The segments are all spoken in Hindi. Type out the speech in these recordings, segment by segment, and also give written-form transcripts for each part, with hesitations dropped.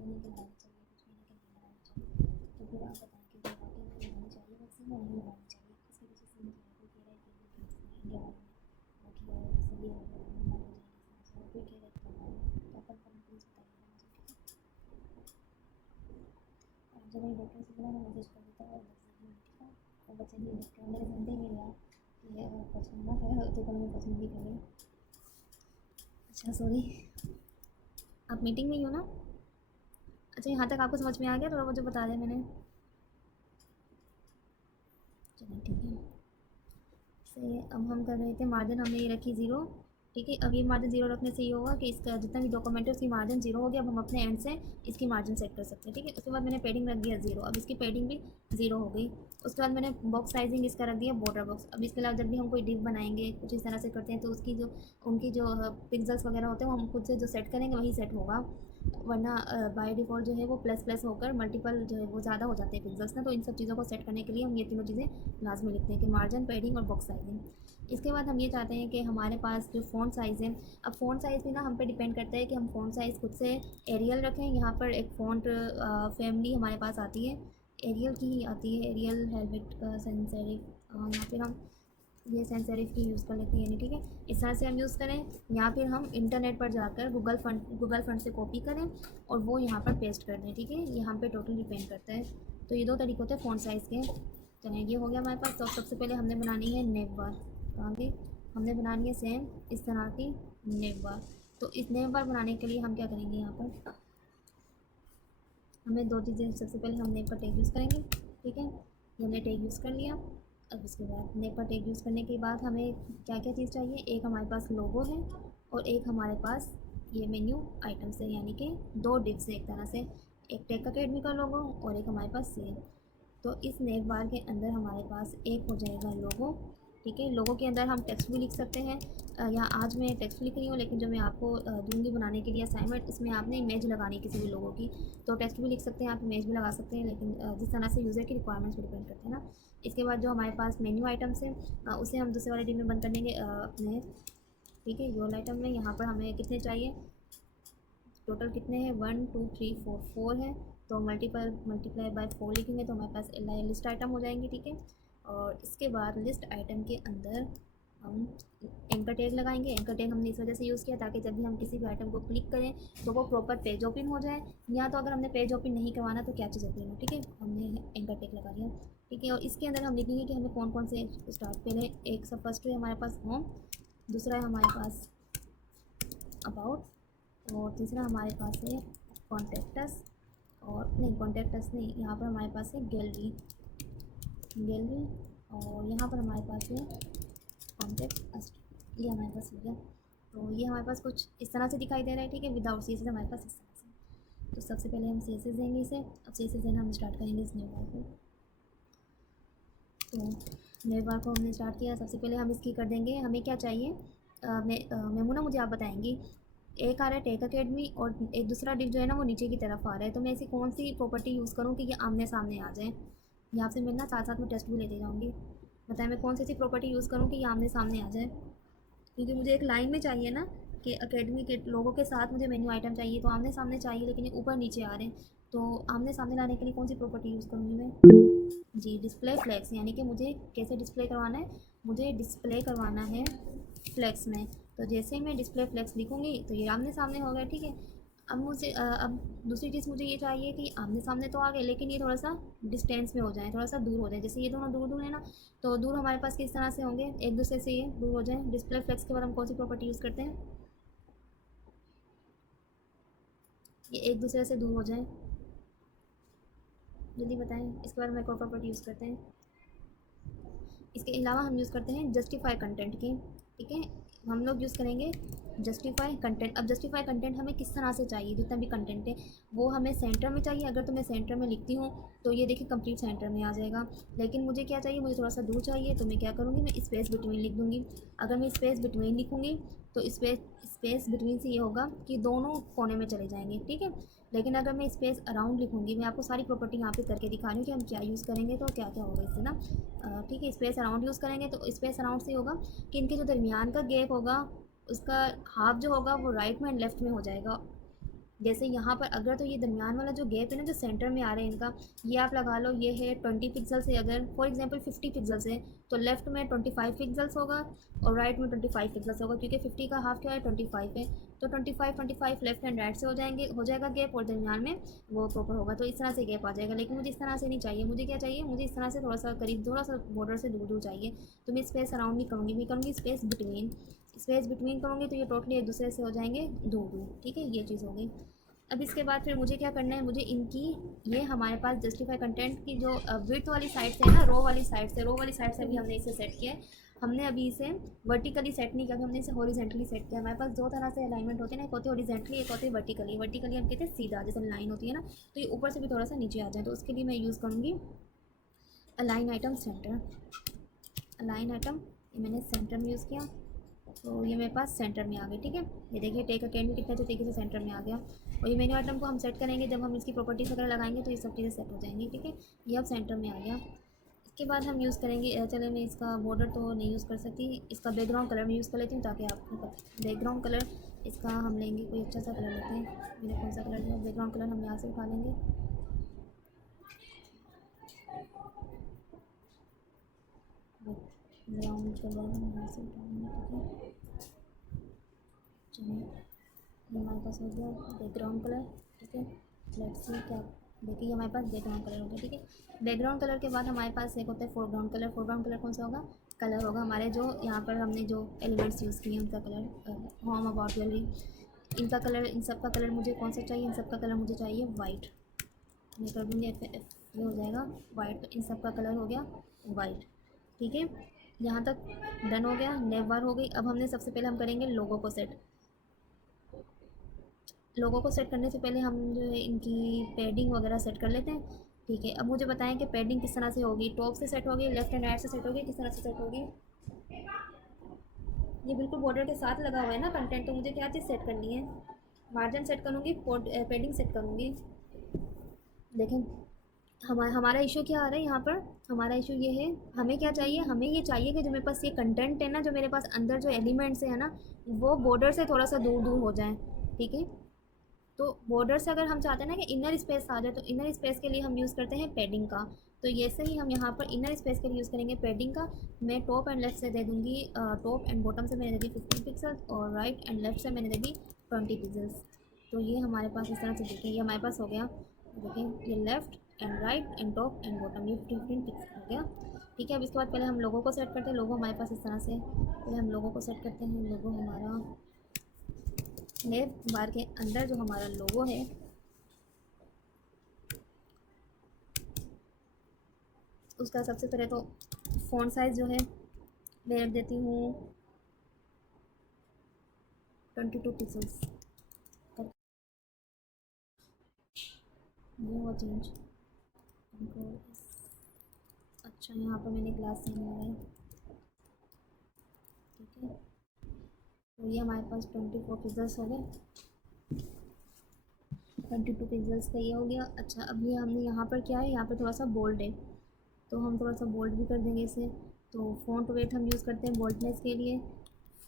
महीने के लगानी चाहिए, कुछ महीने के नहीं लगानी चाहिए। तो फिर आप बताएं कि वाकई में लगानी चाहिए वैक्सीन या नहीं लगानी चाहिए। इसकी वजह से मुझे कोई कह रहा है कि इंडिया वालों ने वो किया है, इसलिए बीमार हो जाएंगे इस वजह से, और कोई कह रहा है कि करवाओ। तो आप कन्फर्म प्लीज़ बताइएगा मुझे, ठीक है। और जब मेरे डॉक्टर से बोला मैं मैसेज कर देता हूँ और बच्चे भी, ठीक है। और बच्चे भी डॉक्टर मेरे सुनते ही नहीं यार, ये पसंद ना करे तो कल मैं पसंद भी करें। अच्छा सॉरी, आप मीटिंग में ही हो ना? अच्छा यहाँ तक आपको समझ में आ गया? थोड़ा बहुत जो बता दिया मैंने, चलिए ठीक है। से अब हम कर रहे थे मार्जिन, हमने ये रखी ज़ीरो, ठीक है। अब ये मार्जिन ज़ीरो रखने से ये होगा कि इसका जितना भी डॉक्यूमेंट है उसकी मार्जिन ज़ीरो हो गया। अब हम अपने एंड से इसकी मार्जिन सेट कर सकते हैं, ठीक है। उसके बाद मैंने पेडिंग रख दिया ज़ीरो, अब इसकी पेडिंग भी ज़ीरो हो गई। उसके बाद मैंने बॉक्स साइजिंग इसका रख दिया बॉर्डर बॉक्स। अब इसके अलावा जब भी हम कोई डिप बनाएंगे कुछ इस तरह से करते हैं तो उसकी जो उनकी जो पिक्सल्स वगैरह होते हैं वो हम खुद से जो सेट करेंगे वही सेट होगा, वरना बाय डिफ़ॉल्ट जो है वो प्लस प्लस होकर मल्टीपल जो है वो ज़्यादा हो जाते हैं पिक्सल्स ना। तो इन सब चीज़ों को सेट करने के लिए हम ये तीनों चीज़ें लाजमी लिखते हैं कि मार्जिन, पेडिंग और बॉक्स साइजिंग। इसके बाद हम ये चाहते हैं कि हमारे पास जो फ़ॉन्ट साइज़ है, अब फ़ॉन्ट साइज़ भी ना हम पे डिपेंड करता है कि हम फ़ॉन्ट साइज़ खुद से एरियल रखें। यहाँ पर एक फ़ॉन्ट फैमिली हमारे पास आती है, एरियल की ही आती है, एरियल, हेलवेट का, सैंस सेरिफ, या फिर हम ये सैंस सेरिफ की यूज़ कर लेते हैं, यानी ठीक है। इस तरह से हम यूज़ करें, या फिर हम इंटरनेट पर जाकर गूगल फंड से कॉपी करें और वो यहाँ पर पेस्ट कर दें, ठीक है। यहाँ पे टोटल डिपेंड करता है। तो ये दो तरीके होते हैं फ़ॉन्ट साइज़ के। चलिए ये हो गया हमारे पास। तो सबसे पहले हमने बनानी है नेव बार, कहाँ की हमने बनानी है सेम इस तरह की नेव बार। तो इस नेव बार बनाने के लिए हम क्या करेंगे, यहाँ पर हमें दो चीज़ें, सबसे पहले हम नेव का टैग यूज़ करेंगे, ठीक है। ये हमने टैग यूज़ कर लिया। अब इसके बाद नेव का टैग यूज़ करने के बाद हमें क्या क्या चीज़ चाहिए, एक हमारे पास लोगो है और एक हमारे पास ये मेन्यू आइटम्स है, यानी कि दो डिव्स है एक तरह से, एक टेक अकेडमी का लोगो और एक हमारे पास सेल। तो इस नेव बार के अंदर हमारे पास एक हो जाएगा लोगो, ठीक है। लोगो के अंदर हम टेक्स्ट भी लिख सकते हैं। यहाँ आज मैं टेक्स्ट लिख रही हूँ, लेकिन जो मैं आपको दूँगी बनाने के लिए असाइनमेंट, इसमें आपने इमेज लगानी है किसी भी लोगो की, तो टेक्स्ट भी लिख सकते हैं आप, इमेज भी लगा सकते हैं, लेकिन जिस तरह से यूज़र की रिक्वायरमेंट्स पर डिपेंड करते हैं ना। इसके बाद जो हमारे पास मेन्यू आइटम्स हैं उसे हम दूसरे वाले डिन में बंद कर देंगे अपने, ठीक है। योल आइटम में यहाँ पर हमें कितने चाहिए, टोटल कितने हैं, 1 2 3 4, 4 है। तो मल्टीप्लाई बाय 4 लिखेंगे तो हमारे पास लिस्ट आइटम हो जाएंगी, ठीक है। और इसके बाद लिस्ट आइटम के अंदर हम एंकर टैग लगाएंगे। एंकर टैग हमने इस वजह से यूज़ किया ताकि जब भी हम किसी भी आइटम को क्लिक करें तो वो प्रॉपर पेज ओपन हो जाए, या तो अगर हमने पेज ओपन नहीं करवाना तो क्या चीज़ ओपन हो, ठीक है। हमने एंकर टैग लगा दिया, ठीक है। और इसके अंदर हम लिखेंगे कि हमें कौन कौन से स्टार्ट, पहले एक सब फर्स्ट है हमारे पास होम, दूसरा है हमारे पास अबाउट, और तीसरा हमारे पास है कॉन्टेक्टस, और नहीं कॉन्टेक्टस नहीं, यहाँ पर हमारे पास है गैलरी, और यहाँ पर हमारे पास है कॉन्टेक्ट, ये हमारे पास हो गया। तो ये हमारे पास कुछ इस तरह से दिखाई दे रहा है, ठीक है। विदाउट सी एस एस हमारे पास इस तरह से। तो सबसे पहले हम सी एस एस देंगे इसे। अब सी एस एस देना हम स्टार्ट करेंगे इस न्यू बार को। तो न्यू बार को हमने स्टार्ट किया। सबसे पहले हम इसकी कर देंगे, हमें क्या चाहिए, मेमूना मुझे आप बताएंगी। एक आ रहा है टेक अकेडमी और एक दूसरा डिव जो है ना वो नीचे की तरफ आ रहा है, तो मैं ऐसी कौन सी प्रॉपर्टी यूज़ करूँ कि ये आमने सामने आ जाए। ये आपसे मिलना, साथ साथ में टेस्ट भी लेते जाऊँगी। बताएं मैं कौन सी ऐसी प्रॉपर्टी यूज़ करूँ कि ये आमने सामने आ जाए, क्योंकि मुझे एक लाइन में चाहिए ना कि अकेडमी के लोगों के साथ मुझे मेन्यू आइटम चाहिए, तो आमने सामने चाहिए, लेकिन ये ऊपर नीचे आ रहे हैं। तो आमने सामने लाने के लिए कौन सी प्रॉपर्टी यूज़ करूँगी मैं जी, डिस्प्ले फ्लेक्स, यानी कि मुझे कैसे डिस्प्ले करवाना है, मुझे डिस्प्ले करवाना है फ्लेक्स में। तो जैसे ही मैं डिस्प्ले फ्लेक्स लिखूँगी तो ये आमने सामने हो गया, ठीक है। अब मुझे अब दूसरी चीज़ मुझे ये चाहिए कि आमने सामने तो आ गए, लेकिन ये थोड़ा सा डिस्टेंस में हो जाए, थोड़ा सा दूर हो जाए। जैसे ये दोनों दूर दूर है ना, तो दूर हमारे पास किस तरह से होंगे, एक दूसरे से ये दूर हो जाए। डिस्प्ले फ्लेक्स के बाद हम कौन सी प्रॉपर्टी यूज़ करते हैं, ये एक दूसरे से दूर हो जाए, जल्दी बताएं। इसके बाद हम एक और प्रॉपर्टी यूज़ करते हैं। इसके अलावा हम यूज़ करते हैं जस्टिफाई कंटेंट की, ठीक है। हम लोग यूज़ करेंगे जस्टिफाई कंटेंट। अब जस्टिफाई कंटेंट हमें किस तरह से चाहिए, जितना भी कंटेंट है वो हमें सेंटर में चाहिए। अगर तो मैं सेंटर में लिखती हूँ तो ये देखिए कंप्लीट सेंटर में आ जाएगा, लेकिन मुझे क्या चाहिए, मुझे थोड़ा सा दूर चाहिए, तो मैं क्या करूँगी, मैं स्पेस बिटवीन लिख दूँगी। अगर मैं स्पेस बिटवीन लिखूँगी तो स्पेस बिटवीन से ये होगा कि दोनों कोने में चले जाएंगे, ठीक है। लेकिन अगर मैं स्पेस अराउंड लिखूँगी, मैं आपको सारी प्रॉपर्टी यहाँ पे करके दिखा रही हूँ कि हम क्या यूज़ करेंगे तो क्या क्या होगा इससे ना, ठीक है। स्पेस अराउंड यूज़ करेंगे तो स्पेस अराउंड से होगा कि इनके जो दरमियान का गैप होगा उसका हाफ जो होगा वो राइट में एंड लेफ्ट में हो जाएगा, जैसे यहाँ पर अगर तो ये दरमियान वाला जो गैप है ना, जो सेंटर में आ रहा है इनका, ये आप लगा लो ये है 20 पिक्सल से, अगर फॉर एग्जांपल 50 पिक्सल है तो लेफ्ट में 25 पिक्सल्स होगा और राइट में 25 पिक्सल्स होगा, क्योंकि 50 का हाफ क्या है 25 है, तो 25 लेफ्ट एंड राइट से हो जाएगा गैप, और दरमियान में वो प्रॉपर होगा, तो इस तरह से गैप आ जाएगा। लेकिन मुझे इस तरह से नहीं चाहिए, मुझे क्या चाहिए, मुझे इस तरह से थोड़ा सा करीब, थोड़ा सा बॉर्डर से दूर दूर चाहिए। तो मैं स्पेस अराउंड नहीं करूँगी, मैं करूँगी स्पेस बिटवीन करूँगी, तो ये टोटली एक दूसरे से हो जाएंगे दूर दूर। ठीक है, ये चीज़ हो गई। अब इसके बाद फिर मुझे क्या करना है, मुझे इनकी, ये हमारे पास जस्टिफाई कंटेंट की जो विड्थ वाली साइड से है ना, रो वाली साइड से भी हमने इसे सेट किया है। हमने अभी इसे वर्टिकली सेट नहीं किया, हमने इसे हॉरिजेंटली सेट किया। हमारे पास दो तरह से अलाइनमेंट होते हैं ना, एक होती है हॉरिजेंटली, एक होती है वर्टिकली। वर्टिकली हम कहते हैं सीधा, जैसे लाइन होती है ना, तो ये ऊपर से भी थोड़ा सा नीचे आ जाए, तो उसके लिए मैं यूज़ करूँगी align item centre. Align item ये मैंने सेंटर में यूज़ किया, तो ये मेरे पास सेंटर में आ गया। ठीक है, ये देखिए टेक अ कैंडल कितना अच्छे तरीके से सेंटर में आ गया। और ये मेन्यू आइटम को हम सेट करेंगे, जब हम इसकी प्रॉपर्टीज वगैरह लगाएंगे तो ये सब चीज़ें सेट हो जाएंगी। ठीक है, ये अब सेंटर में आ गया। इसके बाद हम यूज़ करेंगे, चले मैं इसका बॉर्डर तो नहीं यूज़ कर सकती, इसका बैकग्राउंड कलर मैं यूज़ कर लेती हूँ ताकि आपको पता। बैकग्राउंड कलर इसका हम लेंगे, कोई अच्छा सा कलर लेते हैं। मैंने कौन सा कलर लिया, बैकग्राउंड कलर हम यहाँ से उठा लेंगे। बैकग्राउंड कलर हम यहाँ से उठाएंगे। ठीक है, चलिए ये हमारे पास हो गया बैकग्राउंड कलर। ठीक है, लेट्स सी क्या, देखिए ये हमारे पास बैकग्राउंड कलर हो गया। ठीक है, बैकग्राउंड कलर के बाद हमारे पास एक होता है फोरग्राउंड कलर। फोरग्राउंड कलर कौन सा होगा, कलर होगा हमारे जो यहाँ पर हमने जो एलिमेंट्स यूज़ किए हैं उनका कलर। होम अबाउट ज्वेलरी, इनका कलर, इन सब का कलर मुझे कौन सा चाहिए, इन सब का कलर मुझे चाहिए वाइट। मैं कर दूँगी ये हो जाएगा वाइट, इन सब का कलर हो गया वाइट। ठीक है, यहाँ तक डन हो गया, नेव बार हो गई। अब हमने सबसे पहले हम करेंगे लोगो को सेट। लोगों को सेट करने से पहले हम जो है इनकी पैडिंग वगैरह सेट कर लेते हैं। ठीक है, अब मुझे बताएं कि पैडिंग किस तरह से होगी, टॉप से सेट होगी, लेफ्ट एंड राइट से सेट होगी, किस तरह से सेट होगी। ये बिल्कुल बॉर्डर के साथ लगा हुआ है ना कंटेंट, तो मुझे क्या चीज़ सेट करनी है, मार्जिन सेट करूँगी, पैडिंग सेट करूँगी। देखें हमारा इशू क्या आ रहा है यहाँ पर, हमारा इशू ये है, हमें क्या चाहिए, हमें ये चाहिए कि जो मेरे पास ये कंटेंट है ना, जो मेरे पास अंदर जो एलिमेंट्स है ना, वो बॉर्डर से थोड़ा सा दूर दूर हो जाए। ठीक है, तो बॉर्डर से अगर हम चाहते हैं ना कि इनर स्पेस आ जाए, तो इनर स्पेस के लिए हम यूज़ करते हैं पैडिंग का। तो ऐसे ही हम यहाँ पर इनर स्पेस के लिए यूज़ करेंगे पैडिंग का। मैं टॉप एंड लेफ्ट से दे दूँगी, टॉप एंड बॉटम से मैंने दे दी 15 पिक्सल्स और राइट एंड लेफ्ट से मैंने दे दी 20 पिक्सल्स। तो ये हमारे पास इस तरह से, देखिए ये हमारे पास हो गया। देखिए ये left and right and top and bottom, ये 15 पिक्सल हो गया। ठीक है, अब इसके बाद पहले हम लोगों को सेट करते हैं। लोगो हमारे पास इस तरह से, पहले हम लोगों को सेट करते हैं। लोगो हमारा नेव बार के अंदर जो हमारा लोगो है, उसका सबसे पहले तो फ़ॉन्ट साइज़ जो है मैं रख देती हूँ 22 पिक्सल्स। ये हुआ चेंज। अच्छा, यहाँ पर मैंने ग्लास साइन लगाई। ठीक है, तो ये हमारे पास 24 पिक्सल्स हो गए, 22 पिक्सल्स का ये हो गया। अच्छा, अब ये हमने यहाँ पर क्या है, यहाँ पर थोड़ा सा बोल्ड है, तो हम थोड़ा सा बोल्ड भी कर देंगे इसे। तो फ़ॉन्ट वेट हम यूज़ करते हैं बोल्डनेस के लिए,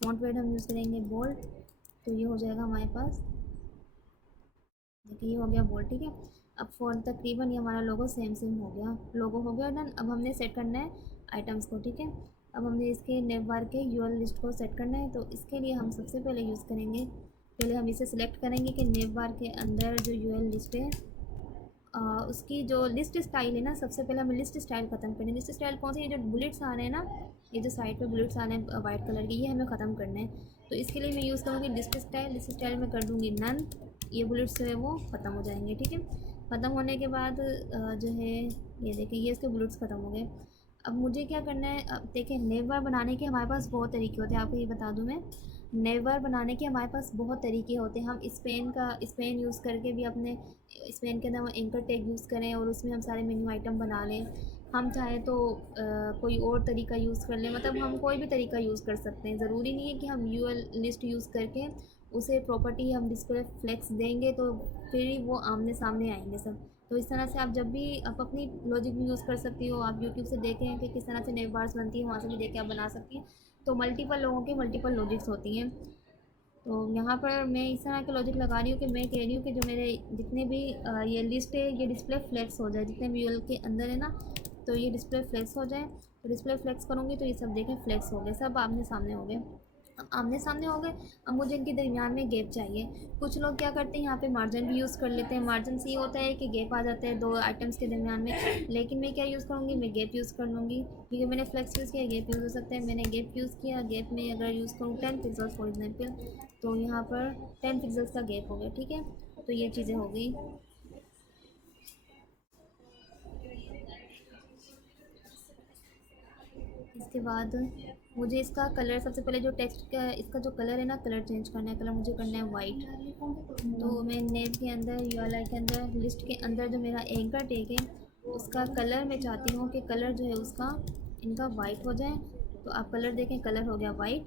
फ़ॉन्ट वेट हम यूज़ करेंगे बोल्ड, तो ये हो जाएगा हमारे पास, देखिए ये हो गया बोल्ड। ठीक है, अब फ़ॉन्ट तकरीबन ये हमारा लोगो सेम सेम हो गया, लोगो हो गया डन। अब हमने सेट करना है आइटम्स को। ठीक है, अब हमने इसके नेव बार के यूएल लिस्ट को सेट करना है, तो इसके लिए हम सबसे पहले यूज़ करेंगे, पहले हम इसे सिलेक्ट करेंगे कि नेव बार के अंदर जो यूएल लिस्ट है, उसकी जो लिस्ट स्टाइल है ना, सबसे पहले हमें लिस्ट स्टाइल ख़त्म करनी है। लिस्ट स्टाइल कौन सी, ये जो बुलेट्स आ रहे हैं ना, ये जो साइड पे बुलेट्स आ रहे हैं वाइट कलर के, ये हमें ख़त्म करना है। तो इसके लिए मैं यूज़ करूँगी लिस्ट स्टाइल। लिस्ट स्टाइल में कर दूँगी नन, ये बुलेट्स जो है वो ख़त्म हो जाएंगे। ठीक है, ख़त्म होने के बाद जो है ये देखिए ये इसके बुलेट्स ख़त्म हो गए। अब मुझे क्या करना है, अब देखें नेव बार बनाने के हमारे पास बहुत तरीके होते हैं, आपको ये बता दूँ मैं, नेव बार बनाने के हमारे पास बहुत तरीके होते हैं। हम स्पेन यूज़ करके भी अपने स्पेन के अंदर हम एंकर टैग यूज़ करें और उसमें हम सारे मेन्यू आइटम बना लें। हम चाहें तो कोई और तरीका यूज़ कर लें, मतलब हम कोई भी तरीका यूज़ कर सकते हैं। ज़रूरी नहीं है कि हम यूएल लिस्ट यूज़ करके उसे प्रॉपर्टी हम डिस्प्ले फ्लेक्स देंगे तो फिर ही वो आमने सामने आएंगे सब। तो इस तरह से आप जब भी आप अपनी लॉजिक भी यूज़ कर सकती हो, आप यूट्यूब से देखें कि किस तरह से नेव बार्स बनती है, वहाँ से भी देख के आप बना सकती हैं। तो मल्टीपल लोगों की मल्टीपल लॉजिक्स होती हैं। तो यहाँ पर मैं इस तरह का लॉजिक लगा रही हूँ कि मैं कह रही हूँ कि जो मेरे जितने भी ये लिस्ट है ये डिस्प्ले फ्लेक्स हो जाए, जितने भी यूएल के अंदर है ना, तो ये डिस्प्ले फ्लेक्स हो जाए। तो डिस्प्ले फ्लेक्स करूँगी तो ये सब देखें फ्लेक्स हो गए, सब आमने सामने हो गए। आमने सामने हो गए। अब मुझे इनके दरमियान में गैप चाहिए। कुछ लोग क्या करते हैं यहाँ पे मार्जिन भी यूज़ कर लेते हैं। मार्जिन से ये होता है कि गैप आ जाता है दो आइटम्स के दरमियान में, लेकिन मैं क्या यूज़ करूँगी, मैं गैप यूज़ कर लूँगी, क्योंकि मैंने फ्लेक्स यूज़ किया, गैप यूज़ हो सकता है। मैंने गैप यूज़ किया, गैप में अगर यूज़ करूँ 10 पिक्सल्स फॉर एग्जाम्पल, तो यहाँ पर 10 पिक्सल्स का गैप हो गया, ठीक है। तो ये चीज़ें हो गई। इसके बाद मुझे इसका कलर, सबसे पहले जो टेक्स्ट का इसका जो कलर है ना, कलर चेंज करना है। कलर मुझे करना है वाइट। तो मैं नेम के अंदर, यूआरएल के अंदर, लिस्ट के अंदर जो मेरा एंकर टैग है उसका कलर मैं चाहती हूँ कि कलर जो है उसका इनका वाइट हो जाए। तो आप कलर देखें, कलर हो गया वाइट,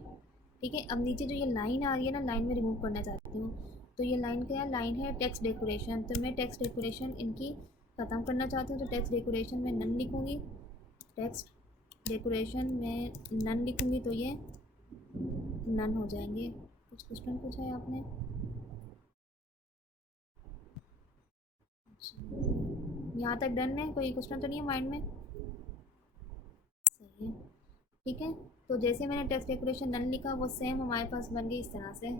ठीक है। अब नीचे जो ये लाइन आ रही है ना, लाइन में रिमूव करना चाहती हूँ। तो ये लाइन क्या है, लाइन है टेक्स्ट डेकोरेशन। तो मैं टेक्स्ट डेकोरेशन इनकी ख़त्म करना चाहती हूँ। तो टेक्स्ट डेकोरेशन में नन लिखूँगी। टेक्स्ट डेकोरेशन में नन लिखूँगी तो ये नन हो जाएंगे। कुछ क्वेश्चन पूछा है आपने? यहाँ तक डन है, कोई क्वेश्चन तो नहीं है माइंड में? सही है, ठीक है। तो जैसे मैंने टेक्स्ट डेकोरेशन नन लिखा वो सेम हमारे पास बन गई इस तरह से,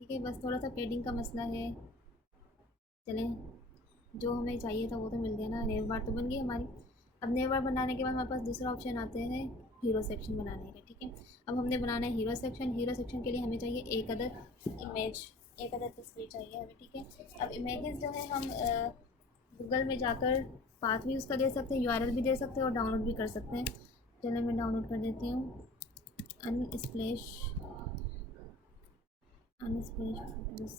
ठीक है। बस थोड़ा सा पेडिंग का मसला है। चलें, जो हमें चाहिए था वो तो मिल गया ना। नेव बार तो बन गई हमारी। अब नेव बार बनाने के बाद हमारे पास दूसरा ऑप्शन आते हैं हीरो सेक्शन बनाने का, ठीक है। अब हमने बनाना है हीरो सेक्शन। हीरो सेक्शन के लिए हमें चाहिए एक अदद इमेज, एक अदद तस्वीर चाहिए हमें, ठीक है। अब इमेजेस जो है हम गूगल में जाकर पाथ भी उसका दे सकते हैं, यूआरएल भी दे सकते हैं और डाउनलोड भी कर सकते हैं। चलिए मैं डाउनलोड कर देती हूँ। अनस्प्लैश फोटोज़,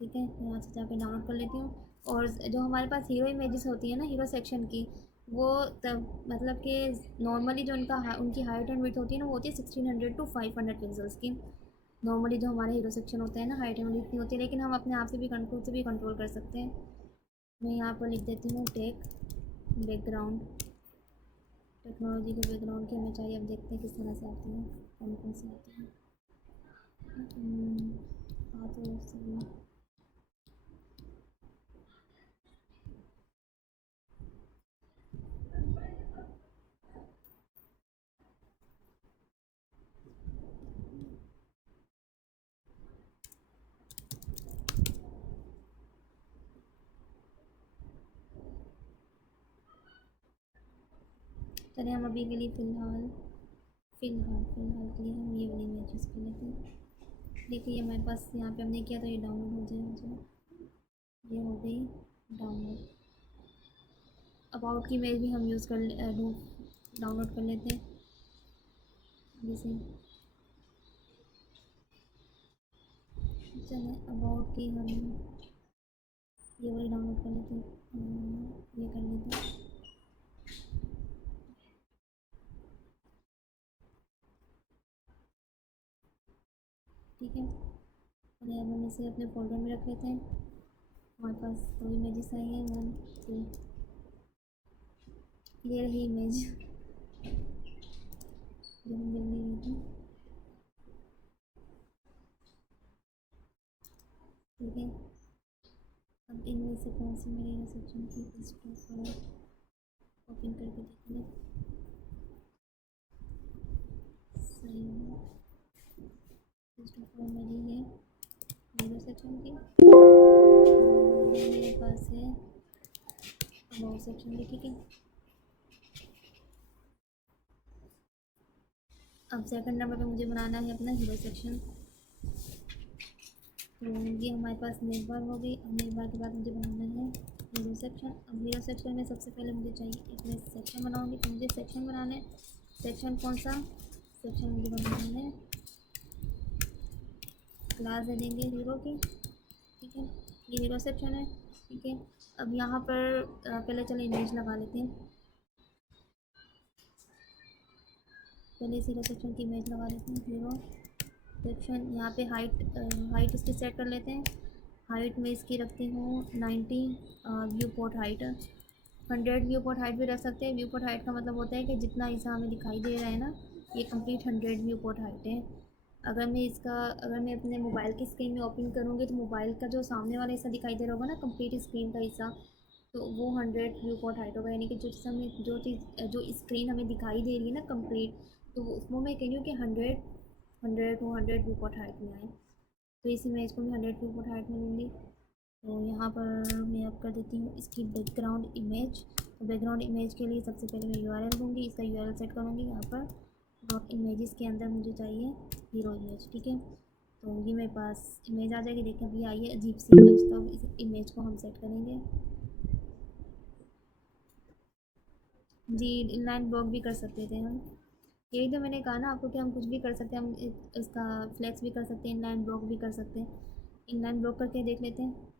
ठीक है। यहाँ से जाकर डाउनलोड कर लेती हूँ। और जो हमारे पास हीरो इमेजेस होती है ना हीरो सेक्शन की, वो तब मतलब कि नॉर्मली जो उनकी हाइट एंड विड्थ होती है ना, वो होती है 1600 to 500 पिक्सल्स की। नॉर्मली जो हमारा हीरो सेक्शन होता है ना, हाइट एंड विड्थ इतनी होती है, लेकिन हम अपने आप से भी कंट्रोल कर सकते हैं। मैं यहाँ पर लिख देती हूँ टेक बैकग्राउंड, टेक्नोलॉजी के बैकग्राउंड की हमें चाहिए। अब देखते हैं किस तरह से आती है, कौन कौन सी आती है। हाँ तो सही। चलिए हम अभी के लिए फ़िलहाल के लिए हम ये वाली इमेजेस कर लेते हैं। देखिए हमारे पास यहाँ पे हमने किया तो ये डाउनलोड हो जाए, ये हो गई डाउनलोड। अबाउट की इमेज भी हम यूज़ कर डाउनलोड कर लेते हैं। जैसे चलें अबाउट की हम ये वाली डाउनलोड कर लेते हैं, ये कर लेते हैं। ठीक है, और अब हम इसे अपने फोल्डर में रख लेते हैं। हमारे पास 2 इमेजेस आई हैं, 1 2, ये रही इमेज जो हम मिल नहीं रही थी, ठीक है। अब इनमें से कौन सी मेरी सेक्शन की ओपन करके देख लें। सही मेरी है हीरो सेक्शन की, मेरे पास है अबाउट सेक्शन की, ठीक है। अब सेकंड नंबर पे मुझे बनाना है अपना हीरो सेक्शन। तो ये हमारे पास नेम बार हो गई। अब नेम बार के बाद मुझे बनाना है हीरो सेक्शन। अब हीरो सेक्शन में सबसे पहले मुझे चाहिए एक मैं सेक्शन बनाऊंगी। तो मुझे सेक्शन बनाना है। सेक्शन कौन सा सेक्शन मुझे बनाना है, क्लास दे देंगे हीरो की, ठीक है। ये हीरो सेक्शन है, ठीक है। अब यहाँ पर पहले चलो इमेज लगा लेते हैं। पहले इस हीरो सेक्शन की इमेज लगा लेते हैं। हीरो सेक्शन, यहाँ पे हाइट इसकी सेट कर लेते हैं। हाइट में इसकी रखती हूँ 90, view port height 100। View port height भी रख सकते हैं। व्यू पोर्ट हाइट का मतलब होता है कि जितना हिस्सा हमें दिखाई दे रहा है ना, ये कंप्लीट 100 व्यू पोर्ट हाइट है। अगर मैं अपने मोबाइल की स्क्रीन में ओपन करूँगी तो मोबाइल का जो सामने वाला हिस्सा दिखाई दे रहा होगा ना, कंप्लीट स्क्रीन का हिस्सा, तो वो 100 व्यू पॉइंट हाइट होगा। यानी कि जो स्क्रीन हमें दिखाई दे रही है ना कंप्लीट, तो वो मैं कह रही हूँ कि 100 व्यू पॉइंट हाइट में आए। तो इस इमेज को मैं 100 व्यू पॉइंट हाइट में लूँगी। तो यहाँ पर मैं अब कर देती हूँ इसकी बैकग्राउंड इमेज। तो बैकग्राउंड इमेज के लिए सबसे पहले मैं यूआरएल दूँगी, इसका यूआरएल सेट करूँगी। यहाँ पर डॉट इमेजेस के अंदर मुझे चाहिए हीरो इमेज, ठीक है। तो ये मेरे पास इमेज आ जाएगी। देखिए अभी आई है अजीब सी इमेज, तो इस इमेज को हम सेट करेंगे। जी, इनलाइन ब्लॉक भी कर सकते थे हम। यही तो मैंने कहा ना आपको कि हम कुछ भी कर सकते हैं। हम इसका फ्लेक्स भी कर सकते हैं, इनलाइन ब्लॉक भी कर सकते हैं। इनलाइन ब्लॉक करके देख लेते हैं।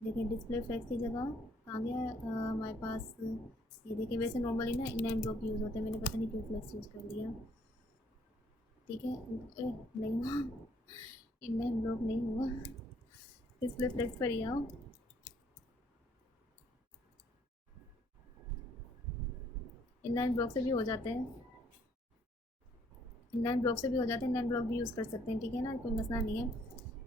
देखिए डिस्प्ले फ्लेक्स की जगह आ गया हमारे पास। ये देखिए, वैसे नॉर्मली ना इनलाइन ब्लॉक यूज़ होते हैं, मैंने पता नहीं क्यों फ्लेक्स यूज़ कर लिया। ठीक है, नहीं हुआ, इनलाइन ब्लॉक नहीं हुआ। डिस्प्ले फ्लेक्स पर ही आओ। इनलाइन ब्लॉक से भी हो जाते हैं, इनलाइन ब्लॉक से भी हो जाते हैं, इनलाइन ब्लॉक भी यूज़ कर सकते हैं, ठीक है ना, कोई मसला नहीं है।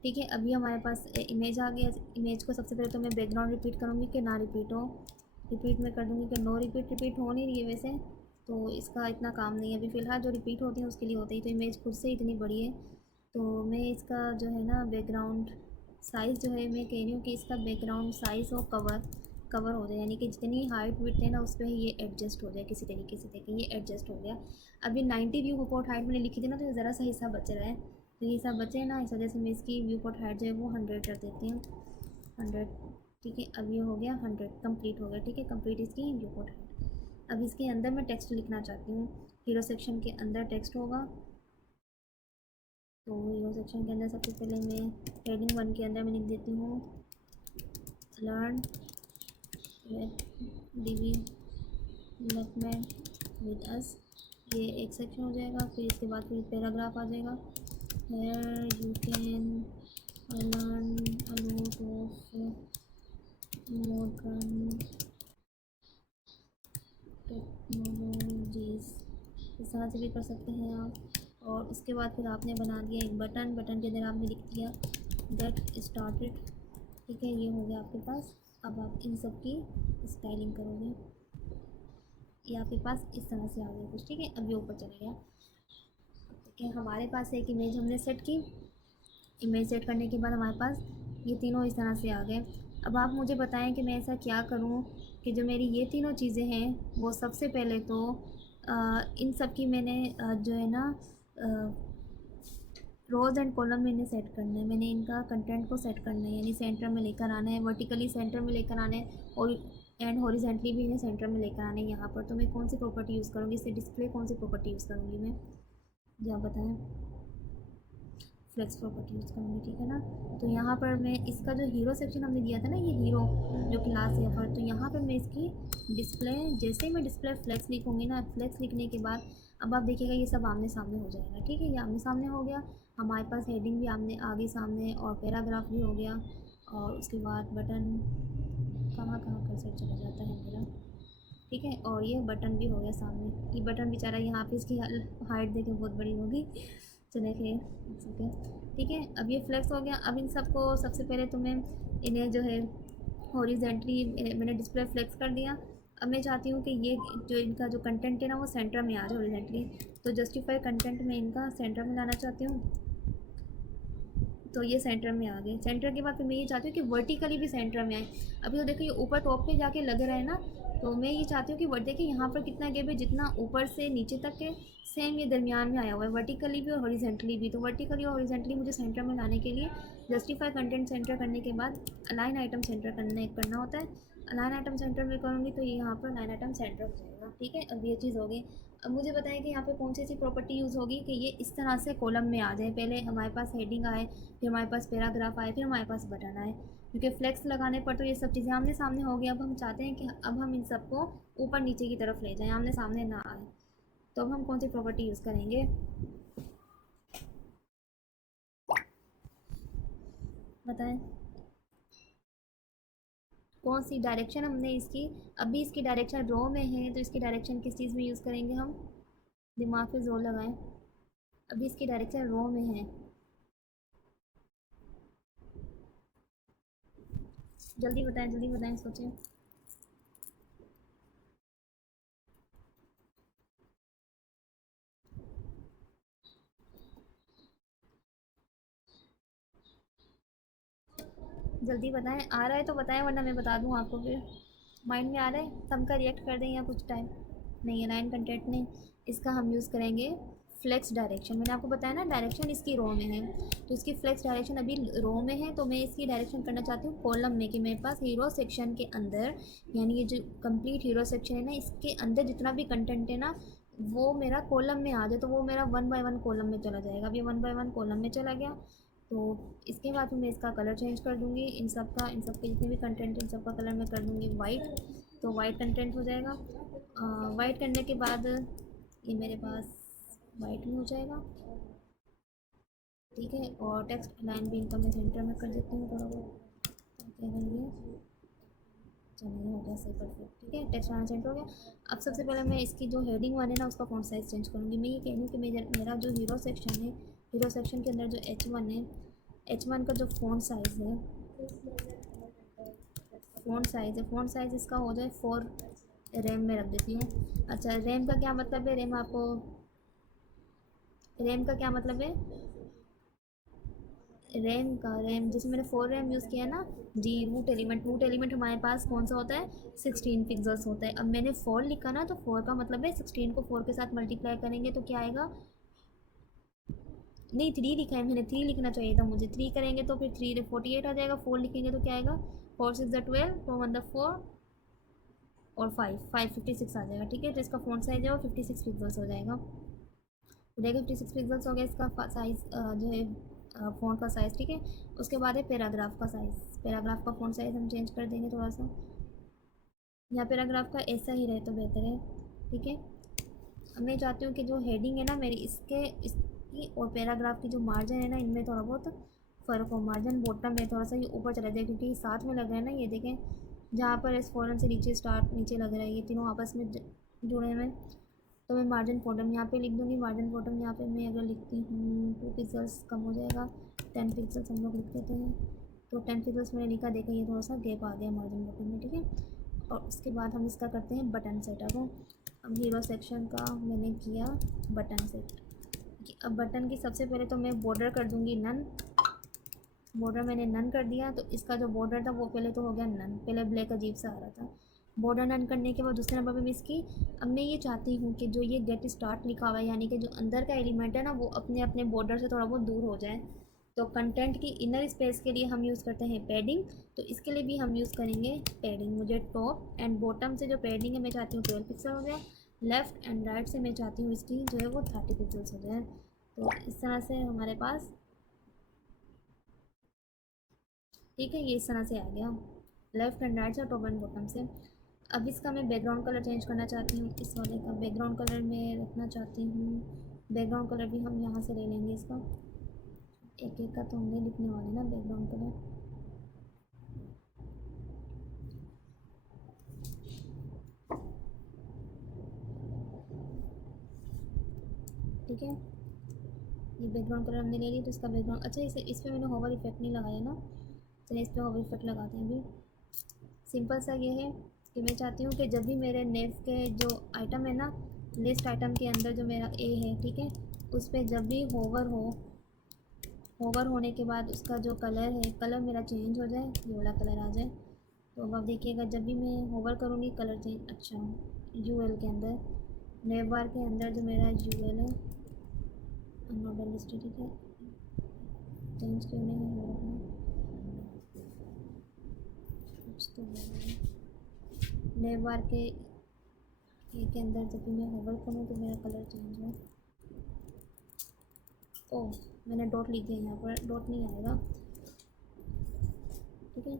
ठीक है, अभी हमारे पास इमेज आ गया। इमेज को सबसे पहले तो मैं बैकग्राउंड रिपीट करूँगी कि ना रिपीट हो। रिपीट में कर दूँगी कि नो रिपीट। रिपीट हो नहीं रही है वैसे, तो इसका इतना काम नहीं है अभी फ़िलहाल। जो रिपीट होती है उसके लिए होता ही, तो इमेज खुद से इतनी बड़ी है। तो मैं इसका जो है ना बैकग्राउंड साइज़ जो है, मैं कह रही हूँ कि इसका बैकग्राउंड साइज़ और कवर हो जाए। यानी कि जितनी हाइट विड्थ है ना उस पर ये एडजस्ट हो जाए किसी तरीके से। देखिए ये एडजस्ट हो गया। अभी 90 व्यू पोर्ट हाइट मैंने लिखी थी ना, तो ये ज़रा सा हिस्सा बच रहा है, तो ये सब बचे ना, इस वजह से मैं इसकी व्यू पोर्ट हाइट जो है वो 100 कर देती हूँ। 100, ठीक है। अब ये हो गया 100 कंप्लीट हो गया, ठीक है। कंप्लीट इसकी व्यू पोर्ट हाइट। अब इसके अंदर मैं टेक्स्ट लिखना चाहती हूँ। हीरो सेक्शन के अंदर टेक्स्ट होगा। तो हीरो सेक्शन के अंदर सबसे पहले मैं हेडिंग 1 के अंदर मैं लिख देती हूँ लर्न डेवलपमेंट विद अस। ये एक सेक्शन हो जाएगा। फिर इसके बाद फिर पैराग्राफ आ जाएगा। Here you can learn a lot of modern technologies, इस तरह से भी कर सकते हैं आप। और उसके बाद फिर आपने बना दिया एक बटन। बटन के अंदर आपने लिख दिया गेट स्टार्टेड, ठीक है। ये हो गया आपके पास। अब आप इन सब की स्टाइलिंग करोगे। ये आपके पास इस तरह से आ गया कुछ, ठीक है। अब ये ऊपर चले गया, ठीक है। हमारे पास एक इमेज हमने सेट की। इमेज सेट करने के बाद हमारे पास ये तीनों इस तरह से आ गए। अब आप मुझे बताएं कि मैं ऐसा क्या करूं कि जो मेरी ये तीनों चीज़ें हैं वो सबसे पहले तो इन सब की मैंने जो है ना रोज़ एंड कॉलम में इन्हें सेट करना है। मैंने इनका कंटेंट को सेट करना है, यानी सेंटर में लेकर आना है, वर्टिकली सेंटर में लेकर आना है, और एंड हॉरिजेंटली भी इन्हें सेंटर में लेकर आना है। यहाँ पर तो मैं कौन सी प्रॉपर्टी यूज़ करूँगी, इससे डिस्प्ले कौन सी प्रॉपर्टी यूज़ करूँगी मैं, जी आप बताएं। फ्लेक्स प्रॉपर्टी यूज़ करूँगी, ठीक है ना। तो यहाँ पर मैं इसका जो हीरो सेक्शन हमने दिया था ना, ये हीरो जो क्लास है पर, तो यहाँ पर मैं इसकी डिस्प्ले, जैसे ही मैं डिस्प्ले फ्लेक्स लिखूँगी ना, फ्लेक्स लिखने के बाद अब आप देखिएगा ये सब आमने सामने हो जाएगा, ठीक है। ये आमने सामने हो गया। हमारे पास हेडिंग भी आमने आगे सामने, और पैराग्राफ भी हो गया। और उसके बाद बटन, कहाँ कहाँ कर्सर चला जाता है मेरा, ठीक है। और ये बटन भी हो गया सामने। ये बटन बेचारा यहाँ पे इसकी हाइट देखें बहुत बड़ी होगी, चले खैर, ठीक है, ठीक है। अब ये फ्लेक्स हो गया। अब इन सबको सबसे पहले तो मैं इन्हें जो है हॉरिजेंटली मैंने डिस्प्ले फ्लेक्स कर दिया। अब मैं चाहती हूँ कि ये जो इनका जो कंटेंट है ना वो सेंटर में आ जाए हॉरिजेंटली। तो जस्टिफाई कंटेंट में इनका सेंटर में लाना चाहती हूँ। तो ये सेंटर में आ गए। सेंटर के बाद फिर मैं ये चाहती हूँ कि वर्टिकली भी सेंटर में आए। अभी तो देखो ये ऊपर टॉप पे जाके लग रहा है ना, तो मैं ये चाहती हूँ कि देखिए यहाँ पर कितना गैप है, जितना ऊपर से नीचे तक है सेम ये दरमियान में आया हुआ है, वर्टिकली भी और हॉरिजेंटली भी। तो वर्टिकली और हॉरिजेंटली मुझे सेंटर में लाने के लिए जस्टिफाई कंटेंट सेंटर करने के बाद अलाइन आइटम सेंटर करना होता है। अलाइन आइटम सेंटर में करूँगी तो ये यहाँ पर अलाइन आइटम सेंटर हो जाएगा, ठीक है। अब ये चीज़ हो गई। अब मुझे बताएं कि यहाँ पे कौन सी ऐसी प्रॉपर्टी यूज़ होगी कि ये इस तरह से कॉलम में आ जाए। पहले हमारे पास हेडिंग आए, फिर हमारे पास पैराग्राफ आए, फिर हमारे पास बटन आए। क्योंकि फ्लेक्स लगाने पर तो ये सब चीज़ें आमने सामने हो गई। अब हम चाहते हैं कि अब हम इन सबको ऊपर नीचे की तरफ ले जाएं, आमने सामने ना आए। तो अब हम कौन सी प्रॉपर्टी यूज़ करेंगे, बताएं। कौन सी डायरेक्शन हमने इसकी, अभी इसकी डायरेक्शन रो में है, तो इसकी डायरेक्शन किस चीज़ में यूज़ करेंगे हम, दिमाग पे जोर लगाएं। अभी इसकी डायरेक्शन रो में है। जल्दी बताएं सोचें। जल्दी बताएं, आ रहा है तो बताएं वरना मैं बता दूं आपको फिर। माइंड में आ रहा है, सबका रिएक्ट कर दें या कुछ टाइम। नहीं, अलाइन कंटेंट नहीं, इसका हम यूज़ करेंगे फ्लेक्स डायरेक्शन। मैंने आपको बताया ना डायरेक्शन इसकी रो में है, तो इसकी फ्लेक्स डायरेक्शन अभी रो में है, तो मैं इसकी डायरेक्शन करना चाहती हूँ कॉलम में, कि मेरे पास हीरो सेक्शन के अंदर, यानी ये जो कंप्लीट हीरो सेक्शन है ना, इसके अंदर जितना भी कंटेंट है ना वो मेरा कॉलम में आ जाए, तो वो मेरा 1 बाय 1 कॉलम में चला जाएगा। अब ये 1 बाय 1 कॉलम में चला गया, तो इसके बाद मैं इसका कलर चेंज कर दूँगी, इन सब के जितने भी कंटेंट है इन सब का कलर मैं कर दूँगी वाइट, तो वाइट कंटेंट हो जाएगा। वाइट करने के बाद ये मेरे पास वाइट में हो जाएगा, ठीक है। और टेक्स्ट लाइन भी इनका मैं सेंटर में कर देती हूँ थोड़ा बहुत, ताकि अगर ये चलिए हो गया सही परफेक्ट, ठीक है। टेक्स्ट लाइन सेंटर हो गया। अब सबसे पहले मैं इसकी जो हेडिंग वन है ना उसका फ़ॉन्ट साइज़ चेंज करूँगी। मैं ये कह रही हूँ कि मेरा जो हीरो सेक्शन है, हीरो सेक्शन के अंदर जो H1 है, H1 का जो फ़ॉन्ट साइज़ है, फ़ॉन्ट साइज़ इसका हो जाए 4। रैम में रख देती हूँ। अच्छा, रैम का क्या मतलब है, रैम का क्या मतलब है, रैम जैसे मैंने 4 रैम यूज़ किया ना जी। रूट एलिमेंट हमारे पास कौन सा होता है, 16 पिक्सल्स होता है। अब मैंने 4 लिखा ना, तो 4 का मतलब है 16 को 4 के साथ मल्टीप्लाई करेंगे तो क्या आएगा, नहीं 3 लिखा है मैंने, 3 लिखना चाहिए था मुझे। 3 करेंगे तो फिर 3 48 आ जाएगा। 4 लिखेंगे तो क्या आएगा, 4 6 12, 4 1 4, और 5 56 आ जाएगा, ठीक है। तो इसका फ़ॉन्ट साइज़ है वो 56 पिक्सल्स हो जाएगा। तो देखिए 56 पिक्सल्स हो गया इसका साइज़, जो है फ़ॉन्ट का साइज़, ठीक है। उसके बाद है पैराग्राफ का साइज़। पैराग्राफ का फ़ॉन्ट साइज़ हम चेंज कर देंगे थोड़ा सा, यहाँ पैराग्राफ का ऐसा ही रहे तो बेहतर है, ठीक है। अब मैं चाहती हूँ कि जो हेडिंग है ना मेरी, इसकी और पैराग्राफ की जो मार्जिन है ना, इनमें थोड़ा बहुत फ़र्क हो। मार्जिन बॉटम में थोड़ा सा ये ऊपर चला जाए, क्योंकि साथ में लग रहा है ना, ये देखें जहाँ पर इस फॉरन से नीचे स्टार्ट नीचे लग रहा है, ये तीनों आपस में जुड़े हुए हैं। तो मैं मार्जिन बॉटम यहाँ पे लिख दूँगी। मार्जिन बॉटम यहाँ पे मैं अगर लिखती हूँ 2 पिक्सल्स कम हो जाएगा, 10 पिक्सल्स हम लोग लिख देते हैं। तो 10 पिक्सल्स मैंने लिखा, देखा ये थोड़ा सा गैप आ गया मार्जिन बॉटम में, ठीक है। और उसके बाद हम इसका करते हैं बटन सेट। अब हीरो सेक्शन का मैंने किया बटन सेट। अब बटन की सबसे पहले तो मैं बॉर्डर कर दूँगी नन। बॉर्डर मैंने नन कर दिया, तो इसका जो बॉर्डर था वो पहले तो हो गया नन, पहले ब्लैक अजीब सा आ रहा था। बॉर्डर नन करने के बाद दूसरे नंबर पे मैं इसकी, अब मैं ये चाहती हूँ कि जो ये गेट स्टार्ट लिखा हुआ है, यानी कि जो अंदर का एलिमेंट है ना वो अपने अपने बॉर्डर से थोड़ा बहुत दूर हो जाए। तो कंटेंट की इनर स्पेस के लिए हम यूज़ करते हैं पैडिंग, तो इसके लिए भी हम यूज़ करेंगे पैडिंग। मुझे टॉप एंड बॉटम से जो पैडिंग है मैं चाहती हूँ 12 पिक्सल हो जाए, लेफ़्ट एंड राइट से मैं चाहती हूँ इसकी जो है वो 30 पिक्सल्स हो जाए। तो इस तरह से हमारे पास, ठीक है, ये इस तरह से आ गया लेफ़्ट एंड राइट से, टॉप एंड बॉटम से। अब इसका मैं बैकग्राउंड कलर चेंज करना चाहती हूँ। इस वाले का बैकग्राउंड कलर मैं रखना चाहती हूँ, बैकग्राउंड कलर भी हम यहाँ से ले लेंगे इसका। एक एक का तो हम नहीं लिखने वाले ना बैकग्राउंड कलर, ठीक है। ये बैकग्राउंड कलर हमने ले लिया, तो इसका बैकग्राउंड, अच्छा इस पर मैंने होवर इफेक्ट नहीं लगाया ना, चलिए इस पर होवर इफेक्ट लगाते हैं अभी। सिंपल सा ये है कि मैं चाहती हूँ कि जब भी मेरे नेव के जो आइटम है ना, लिस्ट आइटम के अंदर जो मेरा ए है, ठीक है, उस पर जब भी होवर हो, होवर होने के बाद उसका जो कलर है, कलर मेरा चेंज हो जाए, ये वाला कलर आ जाए। तो अब देखिएगा जब भी मैं होवर करूँगी कलर चेंज, अच्छा यूएल के अंदर, नेव बार के अंदर जो मेरा यूएल है नोडल लिस्ट, ठीक है, चेंज क्यों नहीं हो रहा, कुछ तो हो रहा है। नेव बार के अंदर जब भी मैं होवर करूँ तो मेरा कलर चेंज हो। ओह, मैंने डॉट लिख दिया, यहाँ पर डॉट नहीं आएगा, ठीक है।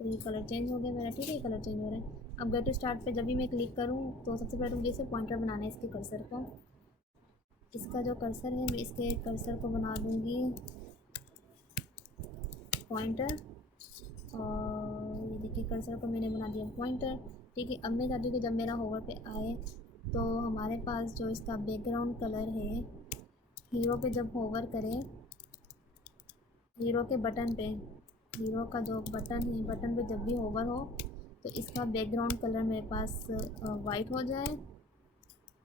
तो ये कलर चेंज हो गया मेरा, ठीक है, कलर चेंज हो रहा है। अब गेट स्टार्ट पे जब भी मैं क्लिक करूँ तो सबसे पहले मुझे इसे पॉइंटर बनाना है, इसके कर्सर को। इसका जो कर्सर है मैं इसके कर्सर को बना दूँगी पॉइंटर, और ये देखिए कर्सर को मैंने बना दिया पॉइंटर, ठीक है। अब मैं चाहती हूँ कि जब मेरा होवर पे आए तो हमारे पास जो इसका बैकग्राउंड कलर है हीरो पे जब होवर करें, हीरो के बटन पे, हीरो का जो बटन है, बटन पे जब भी होवर हो तो इसका बैकग्राउंड कलर मेरे पास वाइट हो जाए,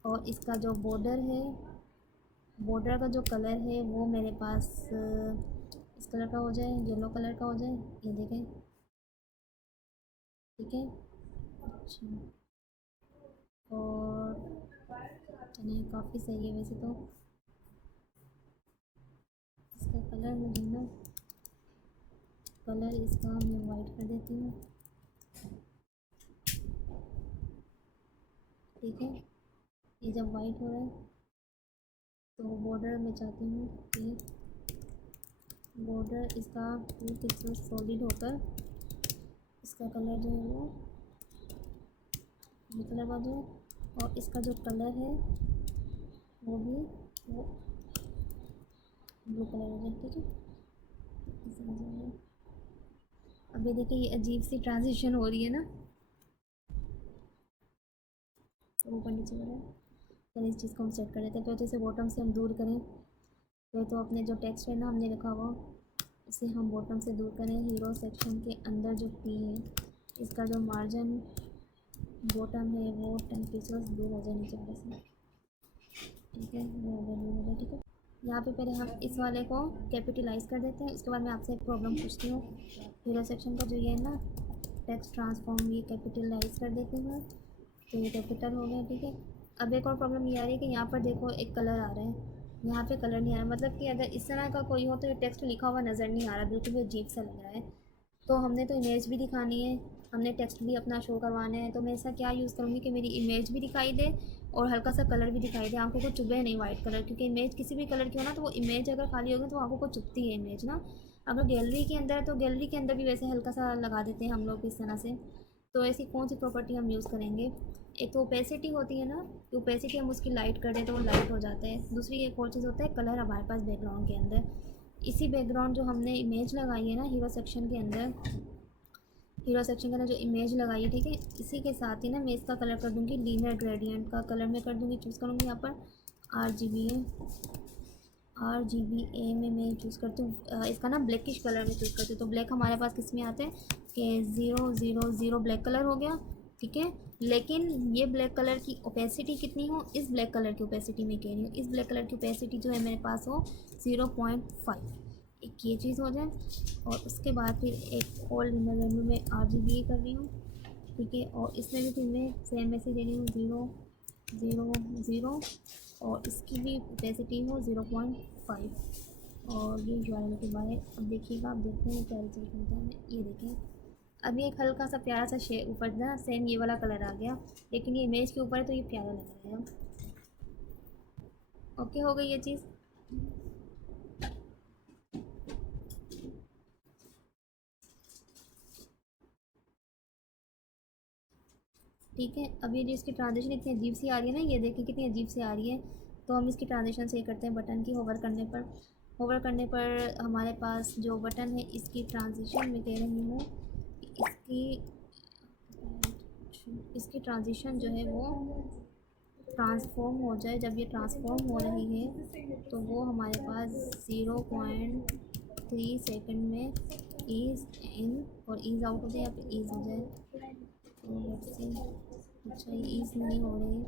और इसका जो बॉर्डर है, बॉर्डर का जो कलर है वो मेरे पास इस कलर का हो जाए, येलो कलर का हो जाए। ये देखें, ठीक है। अच्छा, और चलिए काफ़ी सही है वैसे तो। इसका कलर मुझे ना, कलर इसका मैं वाइट कर देती हूँ, ठीक है। ये जब वाइट हो रहा है तो बॉर्डर मैं चाहती हूँ कि बॉर्डर इसका 2 पिक्सल सॉलिड होकर इसका कलर जो है वो ये कलर का जो है, और इसका जो कलर है वो भी वो ब्लू कलर हो जाए, ठीक है। इसे हो जाएगा। अभी देखिए ये अजीब सी ट्रांजिशन हो रही है ना, तो ऊपर नीचे हो रहा है। चलिए इस चीज़ को हम सेट कर देते हैं। तो इसे बॉटम से हम दूर करें, तो अपने जो टेक्स्ट है ना हमने लिखा हुआ, इसे हम बॉटम से दूर करें। हीरो सेक्शन के अंदर जो पी है, इसका जो मार्जिन बॉटम है वो 10 पिक्सेल्स दूर हो जाए नीचे वाले से, ठीक है। वो दूर हो गया, ठीक है। यहाँ पे पहले हम इस वाले को कैपिटलाइज कर देते हैं, उसके बाद मैं आपसे एक प्रॉब्लम पूछती हूँ। हीरो सेक्शन का जो ये है ना टेक्स्ट ट्रांसफॉर्म, ये कैपिटलाइज कर देती हूँ, तो ये कैपिटल हो गया, ठीक है। अब एक और प्रॉब्लम ये आ रही है कि यहाँ पर देखो एक कलर आ रहा है, यहाँ पे कलर नहीं आ रहा, मतलब कि अगर इस तरह का कोई हो तो ये टेक्स्ट लिखा हुआ नज़र नहीं आ रहा, बिल्कुल भी अजीब सा लग रहा है। तो हमने तो इमेज भी दिखानी है, हमने टेक्स्ट भी अपना शो करवाना है, तो मैं ऐसा क्या यूज़ करूँगी कि मेरी इमेज भी दिखाई दे और हल्का सा कलर भी दिखाई दे, आंखों को चुभे नहीं वाइट कलर, क्योंकि इमेज किसी भी कलर की हो ना तो वो इमेज अगर खाली होगी तो आंखों को चुभती है इमेज ना। अगर गैलरी के अंदर है तो गैलरी के अंदर भी वैसे हल्का सा लगा देते हैं हम लोग इस तरह से। तो ऐसी कौन सी प्रॉपर्टी हम यूज़ करेंगे? एक तो ओपेसिटी होती है ना, तो ओपेसिटी हम उसकी लाइट कर दें तो वो लाइट हो जाता है। दूसरी एक और चीज़ होता है कलर हमारे पास बैकग्राउंड के अंदर, इसी बैकग्राउंड जो हमने इमेज लगाई है ना हीरो सेक्शन के अंदर, हीरो सेक्शन के अंदर जो इमेज लगाई है, ठीक है, इसी के साथ ही ना मैं इसका कलर कर दूँगी लीनियर ग्रेडियंट का कलर मैं कर दूँगी, चूज़ करूँगी यहाँ पर RGBA में मैं चूज़ करती हूँ इसका ना ब्लैकिश कलर में चूज़ करती हूँ। तो ब्लैक हमारे पास किस में आते हैं कि 000 ब्लैक कलर हो गया, ठीक है। लेकिन ये ब्लैक कलर की ओपेसिटी कितनी हो, इस ब्लैक कलर की ओपेसिटी में कह रही हूँ, इस ब्लैक कलर की ओपेसिटी जो है मेरे पास हो 0.5, एक ये चीज़ हो जाए। और उसके बाद फिर एक और लिनर वैल्यू में RGBA कर रही हूँ, ठीक है। और इसमें भी फिर मैं सेम मैसेज दे रही हूँ 000, और इसकी भी ओपेसिटी हो 0.5, और ये ज्वाइन के बारे अब देखिएगा, आप देखते हैं क्या रिजल्ट मिलता है। ये देखें अभी एक हल्का सा प्यारा सा शेड ऊपर ना सेम ये वाला कलर आ गया, लेकिन ये इमेज के ऊपर है तो ये प्यारा लग रहा है। ओके हो गई ये चीज़। ठीक है, अब ये जो इसकी ट्रांजिशन इतनी अजीब सी आ रही है ना, ये देखिए कितनी अजीब सी आ रही है। तो हम इसकी ट्रांजिशन से करते हैं बटन की, होवर करने पर, होवर करने पर हमारे पास जो बटन है इसकी ट्रांजिशन मैं कह रही हूँ, इसकी ट्रांजिशन जो है वो ट्रांसफॉर्म हो जाए। जब ये ट्रांसफॉर्म हो रही है तो वो हमारे पास 0.3 सेकंड में ईज़ इन और ईज़ आउट हो जाए, या फिर ईज़ हो जाए। तो लेट्स सी, अच्छा ये ईज़ नहीं हो रही,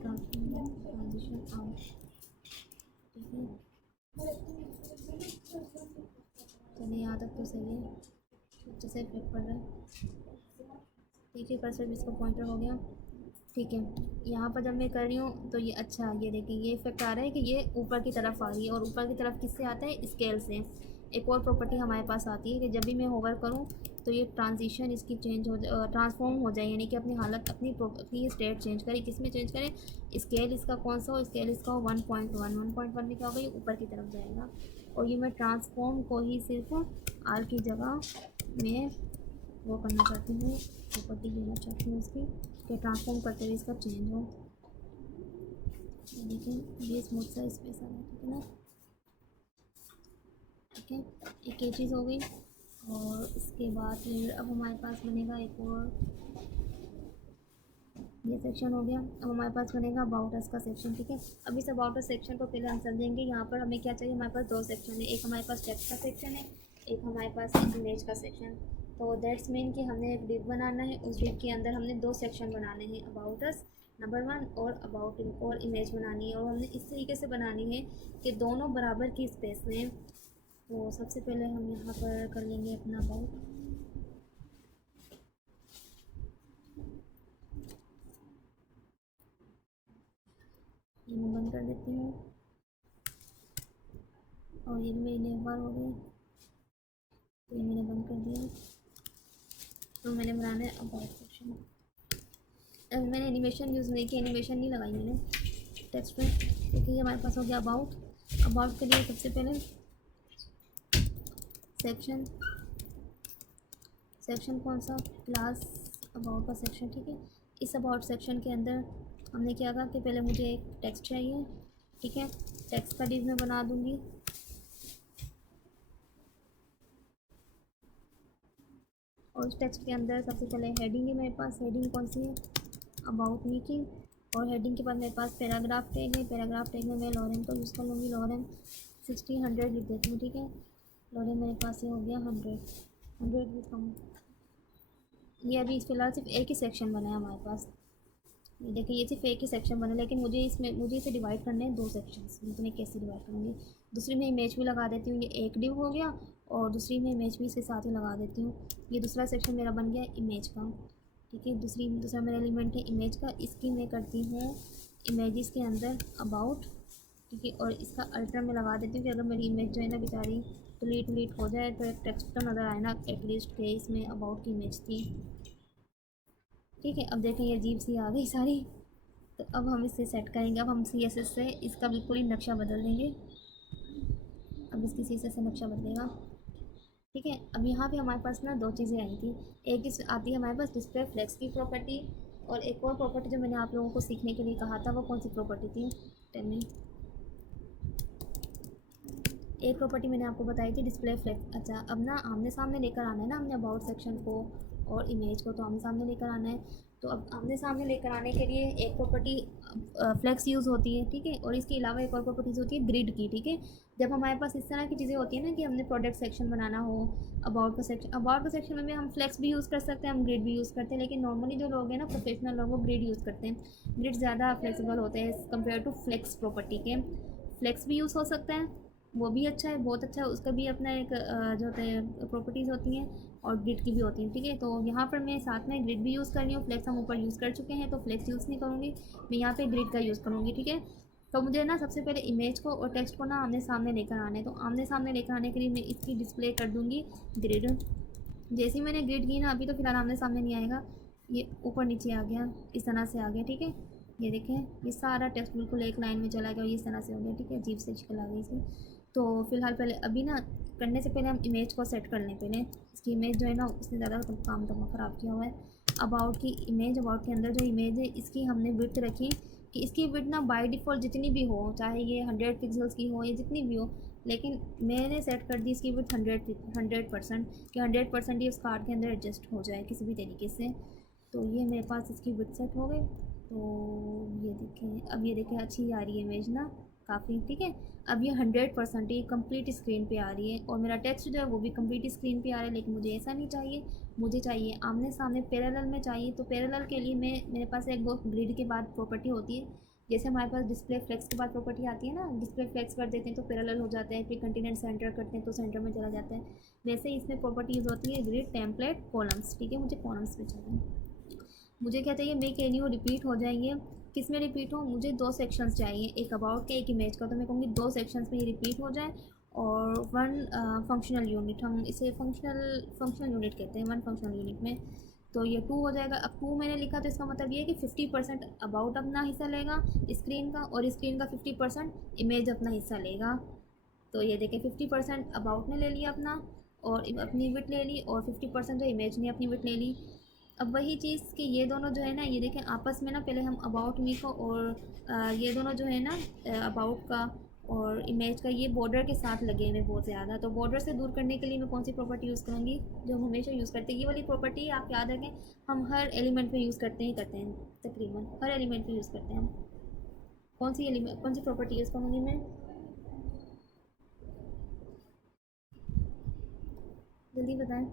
ट्रांजिशन आउट, ठीक है। चलिए यहाँ तक तो सही है, अच्छे से इफेक्ट पड़ रहा है, ठीक है। कर्सर भी इसका पॉइंटर हो गया, ठीक है। यहाँ पर जब मैं कर रही हूँ तो ये अच्छा, ये देखिए ये इफेक्ट आ रहा है कि ये ऊपर की तरफ आ रही है, और ऊपर की तरफ किससे आता है, स्केल से। एक और प्रॉपर्टी हमारे पास आती है कि जब भी मैं होवर करूँ तो ये ट्रांजिशन इसकी चेंज हो जाए, ट्रांसफॉर्म हो जाए, यानी कि अपनी हालत अपनी स्टेट चेंज करे। किस में चेंज करें, स्केल इसका कौन सा हो, स्केल इसका हो 1.1 में क्या होगा, ये ऊपर की तरफ जाएगा। और ये मैं ट्रांसफॉर्म को ही सिर्फ आर की जगह में वो करना चाहती हूँ, प्रॉपर्टी लेना चाहती हूँ उसकी, कि ट्रांसफॉर्म करते हुए इसका चेंज हो। देखिए ये स्मूथ सा स्पेस आ रहा है, ठीक है ना, ठीक है। एक ये चीज़ हो गई। और इसके बाद फिर अब हमारे पास बनेगा एक और, ये सेक्शन हो गया। अब हमारे पास बनेगा अबाउट अस का सेक्शन, ठीक है। अब इस अबाउट अस सेक्शन को पहले हम समझेंगे। यहाँ पर हमें क्या चाहिए, हमारे पास दो सेक्शन है, एक हमारे पास टेक्स्ट का सेक्शन है, एक हमारे पास इमेज का सेक्शन। तो दैट्स मीन कि हमने एक डिव बनाना है, उस डिव के अंदर हमने दो सेक्शन बनाने हैं, अबाउट अस नंबर 1 और अबाउट और इमेज बनानी है। और हमने इस तरीके से बनानी है कि दोनों बराबर की स्पेस में। तो सबसे पहले हम यहाँ पर कर लेंगे अपना अबाउट। ये मैं बंद कर देती हूँ और ये मेरी नेम बार हो गई, तो ये मैंने बंद कर दिया। तो मैंने बनाना है अबाउट सेक्शन। मैंने एनिमेशन यूज़ नहीं किया, एनिमेशन नहीं लगाई मैंने टेक्स्ट पे, क्योंकि ये हमारे पास हो गया अबाउट। अबाउट के लिए सबसे पहले सेक्शन, सेक्शन कौन सा, क्लास अबाउट का सेक्शन, ठीक है। इस अबाउट सेक्शन के अंदर हमने क्या कहा कि पहले मुझे एक टेक्स्ट चाहिए, ठीक है। टेक्स्ट का डिव मैं बना दूँगी। और इस टेक्स्ट के अंदर सबसे पहले हेडिंग है मेरे पास। हेडिंग कौन सी है, अबाउट मी की। और हेडिंग के बाद मेरे पास पैराग्राफ टैग है। पैराग्राफ टैग में मैं लॉरेन को यूज़ कर लूँगी। लॉरेन 60 100 लिख देती हूँ, ठीक है। लॉरेन मेरे पास ये हो गया 100 भी कम। ये अभी फ़िलहाल सिर्फ एक ही सेक्शन बना है हमारे पास। ये देखिए, ये सिर्फ एक ही सेक्शन बना, लेकिन मुझे इसे डिवाइड करने हैं दो सेक्शंस में। तो मैं कैसे डिवाइड करूँगी, दूसरी में इमेज भी लगा देती हूँ। ये एक डिव हो गया और दूसरी में इमेज भी इसके साथ ही लगा देती हूँ। ये दूसरा सेक्शन मेरा बन गया इमेज का, ठीक है। दूसरा मेरा एलिमेंट है इमेज का। इसकी मैं करती हूँ इमेजेस के अंदर अबाउट, ठीक है। और इसका अल्टर में लगा देती हूँ कि अगर मेरी इमेज जो है ना बेचारी डिलीट हो जाए तो एक टेक्स्ट तो नज़र आए ना एटलीस्ट के इसमें अबाउट की इमेज थी, ठीक है। अब देखें ये अजीब सी आ गई सारी। तो अब हम इसे सेट करेंगे। अब हम CSS से इसका बिल्कुल ही नक्शा बदल देंगे। अब इसकी CSS से नक्शा बदलेगा, ठीक है। अब यहाँ पे हमारे पास ना दो चीज़ें आई थी। एक इस आती है हमारे पास डिस्प्ले फ्लेक्स की प्रॉपर्टी, और एक और प्रॉपर्टी जो मैंने आप लोगों को सीखने के लिए कहा था, वो कौन सी प्रॉपर्टी थी, टेल मी। एक प्रॉपर्टी मैंने आपको बताई थी डिस्प्ले फ्लेक्स। अच्छा, अब ना आमने सामने लेकर आना है ना हमने अबाउट सेक्शन को और इमेज को, तो आमने सामने लेकर आना है। तो अब आमने सामने लेकर आने के लिए एक प्रॉपर्टी फ्लेक्स यूज़ होती है, ठीक है। और इसके अलावा एक और प्रॉपर्टीज़ होती है ग्रिड की, ठीक है। जब हमारे पास इस तरह की चीज़ें होती हैं ना कि हमने प्रोडक्ट सेक्शन बनाना हो, अबाउट का सेक्शन में हम फ्लेक्स भी यूज़ कर सकते हैं, हम ग्रिड भी यूज़ करते हैं। लेकिन नॉर्मली जो लोग हैं ना, प्रोफेशनल लोग, वो ग्रिड यूज़ करते हैं। ग्रिड ज़्यादा फ्लेक्सिबल होते हैं कंपेयर टू फ्लेक्स प्रॉपर्टी के। फ्लेक्स भी यूज़ हो सकता है, वो भी अच्छा है, बहुत अच्छा है। उसका भी अपना एक जो होता है प्रॉपर्टीज़ होती हैं, और ग्रिड की भी होती हैं, ठीक है। तो यहाँ पर मैं साथ में ग्रिड भी यूज़ कर रही हूँ। फ्लेक्स हम ऊपर यूज़ कर चुके हैं, तो फ्लेक्स यूज़ नहीं करूँगी मैं, यहाँ पे ग्रिड का यूज़ करूँगी, ठीक है। तो मुझे ना सबसे पहले इमेज को और टेक्स्ट को ना आमने सामने लेकर आने। तो आमने सामने लेकर आने के लिए मैं इसकी डिस्प्ले कर दूँगी ग्रिड। जैसे ही मैंने ग्रिड की ना, अभी तो फिलहाल आमने सामने नहीं आएगा, ये ऊपर नीचे आ गया, इस तरह से आ गया, ठीक है। ये देखें, ये सारा टेक्स्ट बिल्कुल एक लाइन में चला गया और इस तरह से हो गया, ठीक है। अजीब से शक्ल आ गई इसकी। तो फिलहाल पहले अभी ना करने से पहले हम इमेज को सेट कर लें पहले। इसकी इमेज जो है ना, उसने ज़्यादा काम तो ख़राब किया हुआ है। अबाउट की इमेज, अबाउट के अंदर जो इमेज है इसकी हमने विड्थ रखी कि इसकी विड्थ ना बाय डिफ़ॉल्ट जितनी भी हो, चाहे ये 100 पिक्सल्स की हो या जितनी भी हो, लेकिन मैंने सेट कर दी इसकी विड्थ 100% कि 100% ही उस कार्ड के अंदर एडजस्ट हो जाए किसी भी तरीके से। तो ये मेरे पास इसकी विड्थ सेट हो गई। तो ये देखें, अब ये देखें अच्छी आ रही है इमेज ना काफ़ी, ठीक है। अब ये 100% ही कंप्लीट स्क्रीन पे आ रही है, और मेरा टेक्स्ट जो है वो भी कंप्लीट स्क्रीन पे आ रहा है। लेकिन मुझे ऐसा नहीं चाहिए, मुझे चाहिए आमने सामने पैरेलल में चाहिए। तो पैरेलल के लिए मेरे पास एक वो ग्रिड के बाद प्रॉपर्टी होती है। जैसे हमारे पास डिस्प्ले फ्लेक्स के बाद प्रॉपर्टी आती है ना, डिस्प्ले फ्लेक्स कर देते हैं तो पैरेलल हो जाता है, फिर कंटिनेंट सेंटर करते हैं तो सेंटर में चला जाता है। वैसे ही इसमें प्रॉपर्टी यूज़ होती है ग्रिड टेम्पलेट कॉलम्स, ठीक है। मुझे कॉलम्स पे चाहिए। मुझे क्या चाहिए, मेक एनी रिपीट हो जाएंगे। किस में रिपीट हो, मुझे दो सेक्शंस चाहिए, एक अबाउट के एक इमेज का। तो मैं कहूँगी दो सेक्शंस में ये रिपीट हो जाए, और वन फंक्शनल यूनिट, हम इसे फंक्शनल यूनिट कहते हैं, वन फंक्शनल यूनिट में। तो ये 2 हो जाएगा। अब 2 मैंने लिखा तो इसका मतलब ये है कि 50% अबाउट अपना हिस्सा लेगा स्क्रीन का, और स्क्रीन का 50% इमेज अपना हिस्सा लेगा। तो ये देखें, 50% अबाउट ने ले लिया अपना और अपनी विड्थ ले ली, और 50% जो इमेज ने अपनी विड्थ ले ली। अब वही चीज़ कि ये दोनों जो है ना, ये देखें आपस में ना, पहले हम अबाउट मी को और ये दोनों जो है ना अबाउट का और इमेज का ये बॉर्डर के साथ लगे हुए बहुत ज़्यादा। तो बॉर्डर से दूर करने के लिए मैं कौन सी प्रॉपर्टी यूज़ करूँगी, जो हम हमेशा यूज़ करते हैं। ये वाली प्रॉपर्टी आप याद रखें, हम हर एलिमेंट पे यूज़ करते हैं, तकरीबन हर एलिमेंट पे यूज़ करते हैं हम। कौन सी प्रॉपर्टी यूज़ करूँगी मैं, जल्दी बताएं।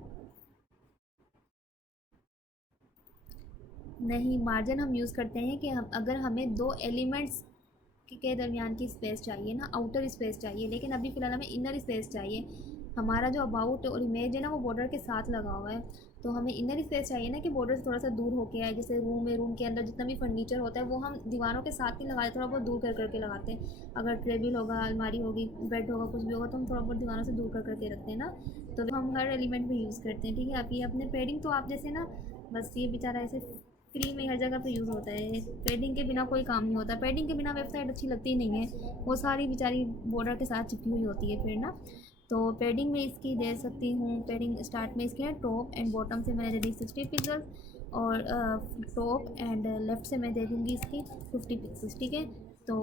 नहीं, मार्जिन हम यूज़ करते हैं कि हम अगर हमें दो एलिमेंट्स के दरमियान की स्पेस चाहिए ना, आउटर स्पेस चाहिए, लेकिन अभी फ़िलहाल हमें इनर स्पेस चाहिए। हमारा जो अबाउट और इमेज है ना वो बॉर्डर के साथ लगा हुआ है, तो हमें इनर स्पेस चाहिए ना कि बॉर्डर से थोड़ा सा दूर होके आए। जैसे रूम में, रूम के अंदर जितना भी फर्नीचर होता है वो हम दीवारों के साथ नहीं लगाते, थोड़ा बहुत दूर कर करके लगाते हैं। अगर टेबल होगा, अलमारी होगी, बेड होगा, कुछ भी होगा, तो हम थोड़ा बहुत दीवारों से दूर कर करके रखते हैं ना। तो हम हर एलिमेंट में यूज़ करते हैं, ठीक है। आप ये अपने पेडिंग तो आप जैसे ना, बस ये बेचारा ऐसे फ्री में हर जगह पे यूज़ होता है। पेडिंग के बिना कोई काम नहीं होता, पेडिंग के बिना वेबसाइट अच्छी लगती ही नहीं है, वो सारी बेचारी बॉर्डर के साथ चिपकी हुई होती है फिर ना। तो पेडिंग में इसकी दे सकती हूँ, पेडिंग स्टार्ट में इसके टॉप एंड बॉटम से मैंने दे दी 60 पिक्सल, और टॉप एंड लेफ़्ट से मैं दे दूँगी इसकी 50 पिक्सल्स, ठीक है। तो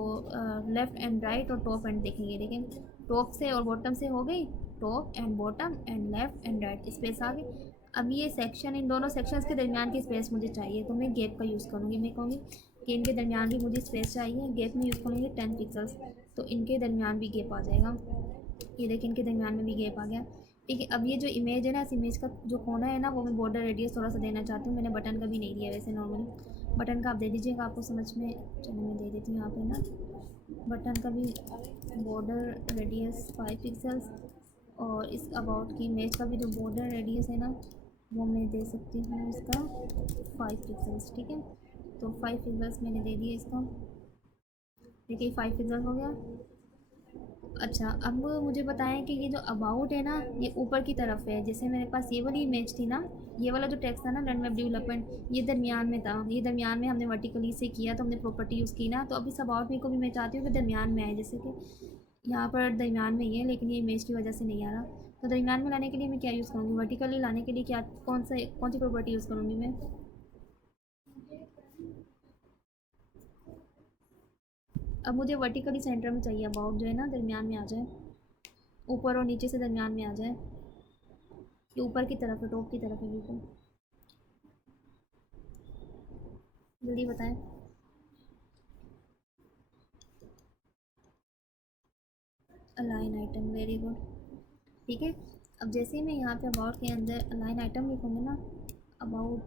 लेफ़्ट एंड राइट और टॉप एंड देखेंगे, देखें टॉप से और बॉटम से हो गई, top and bottom and left and right space आ गई। अब ये सेक्शन, इन दोनों सेक्शंस के दरमियान की स्पेस मुझे चाहिए, तो मैं गैप का यूज़ करूँगी। मैं कहूँगी कि इनके दरमियान भी मुझे स्पेस चाहिए, गैप में यूज़ करूँगी 10 पिक्सल्स, तो इनके दरमियान भी गैप आ जाएगा। ये देखिए इनके दरमियान में भी गैप आ गया, ठीक है। अब ये जो इमेज है ना, इस इमेज का जो कोना है ना, वो मैं बॉर्डर रेडियस थोड़ा सा देना चाहती हूँ। मैंने बटन का भी नहीं दिया वैसे, नॉर्मली बटन का आप दे दीजिएगा, आपको समझ में। चलो मैं दे देती हूँ यहाँ पे ना, बटन का भी बॉर्डर रेडियस 5 पिक्सल्स, और इस अबाउट की इमेज का भी जो बॉर्डर रेडियस है ना, वो मैं दे सकती हूँ इसका 5 पिक्सल्स, ठीक है। तो 5 पिक्सल्स मैंने दे दिए इसका, देखिए 5 पिक्सल हो गया। अच्छा, अब मुझे बताएं कि ये जो अबाउट है ना, ये ऊपर की तरफ है। जैसे मेरे पास ये वाली इमेज थी ना, ये वाला जो टेक्स्ट था ना, लर्न वेब डेवलपमेंट, ये दरमियान में था, ये दरमियान में हमने वर्टिकली से किया, तो हमने प्रॉपर्टी यूज़ की ना। तो अब इस अबाउट में को भी मैं चाहती हूँ कि दरमियान में आए, जैसे कि यहाँ पर दरमियान में ही है, लेकिन ये इमेज की वजह से नहीं आ रहा। तो दरमियान में लाने के लिए मैं क्या यूज़ करूँगी, वर्टिकली लाने के लिए क्या, कौन सी प्रॉपर्टी यूज़ करूँगी मैं। अब मुझे वर्टिकली सेंटर में चाहिए, अबाउट जो है ना दरमियान में आ जाए, ऊपर और नीचे से दरमियान में आ जाए। ये ऊपर की तरफ है, टॉप की तरफ है बिल्कुल, जल्दी बताएं। अलाइन आइटम, वेरी गुड, ठीक है। अब जैसे ही मैं यहाँ पे अबाउट के अंदर अलाइन आइटम लिखूँगी ना, अबाउट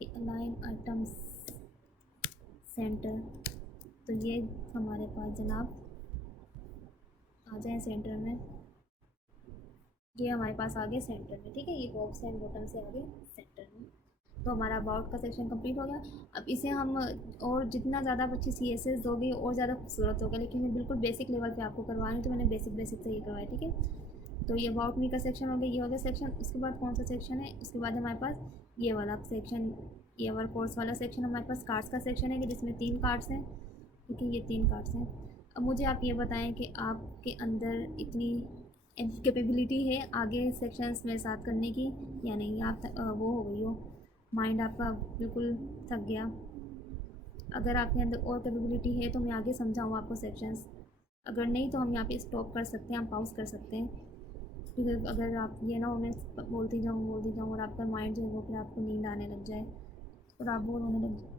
अलाइन आइटम्स सेंटर, तो ये हमारे पास जनाब आ जाए सेंटर में, ये हमारे पास आ गए सेंटर में, ठीक है। ये बॉक्स एंड बॉटम से आ गए सेंटर में। तो हमारा अबाउट का सेक्शन कंप्लीट हो गया। अब इसे हम और जितना ज़्यादा आप अच्छी सी एस एस दोगे और ज़्यादा खूबसूरत होगा, लेकिन मैं बिल्कुल बेसिक लेवल पे आपको करवा रही हूँ, तो मैंने बेसिक बेसिक से ये करवाया, ठीक है। तो ये अबाउट मी का सेक्शन हो गया, ये हो गया सेक्शन। उसके बाद कौन सा सेक्शन है, उसके बाद हमारे पास ये वाला सेक्शन, ये वाला कोर्स वाला सेक्शन हमारे पास कार्ड्स का सेक्शन है, कि जिसमें 3 कार्ड्स हैं, ठीक है, ये 3 कार्ड्स हैं। अब मुझे आप ये बताएं कि आपके अंदर इतनी कैपेबिलिटी है आगे सेक्शंस मेरे साथ करने की या नहीं। आप वो हो गई हो, माइंड आपका बिल्कुल थक गया। अगर आपके अंदर और कैपेबिलिटी है तो मैं आगे समझाऊँ आपको सेक्शंस, अगर नहीं तो हम यहाँ पे स्टॉप कर सकते हैं, हम पॉज कर सकते हैं। क्योंकि अगर आप ये ना हो मैं बोलती जाऊँ और आपका माइंड जो है वो फिर आपको नींद आने लग जाए और आप बोर होने लग जाए,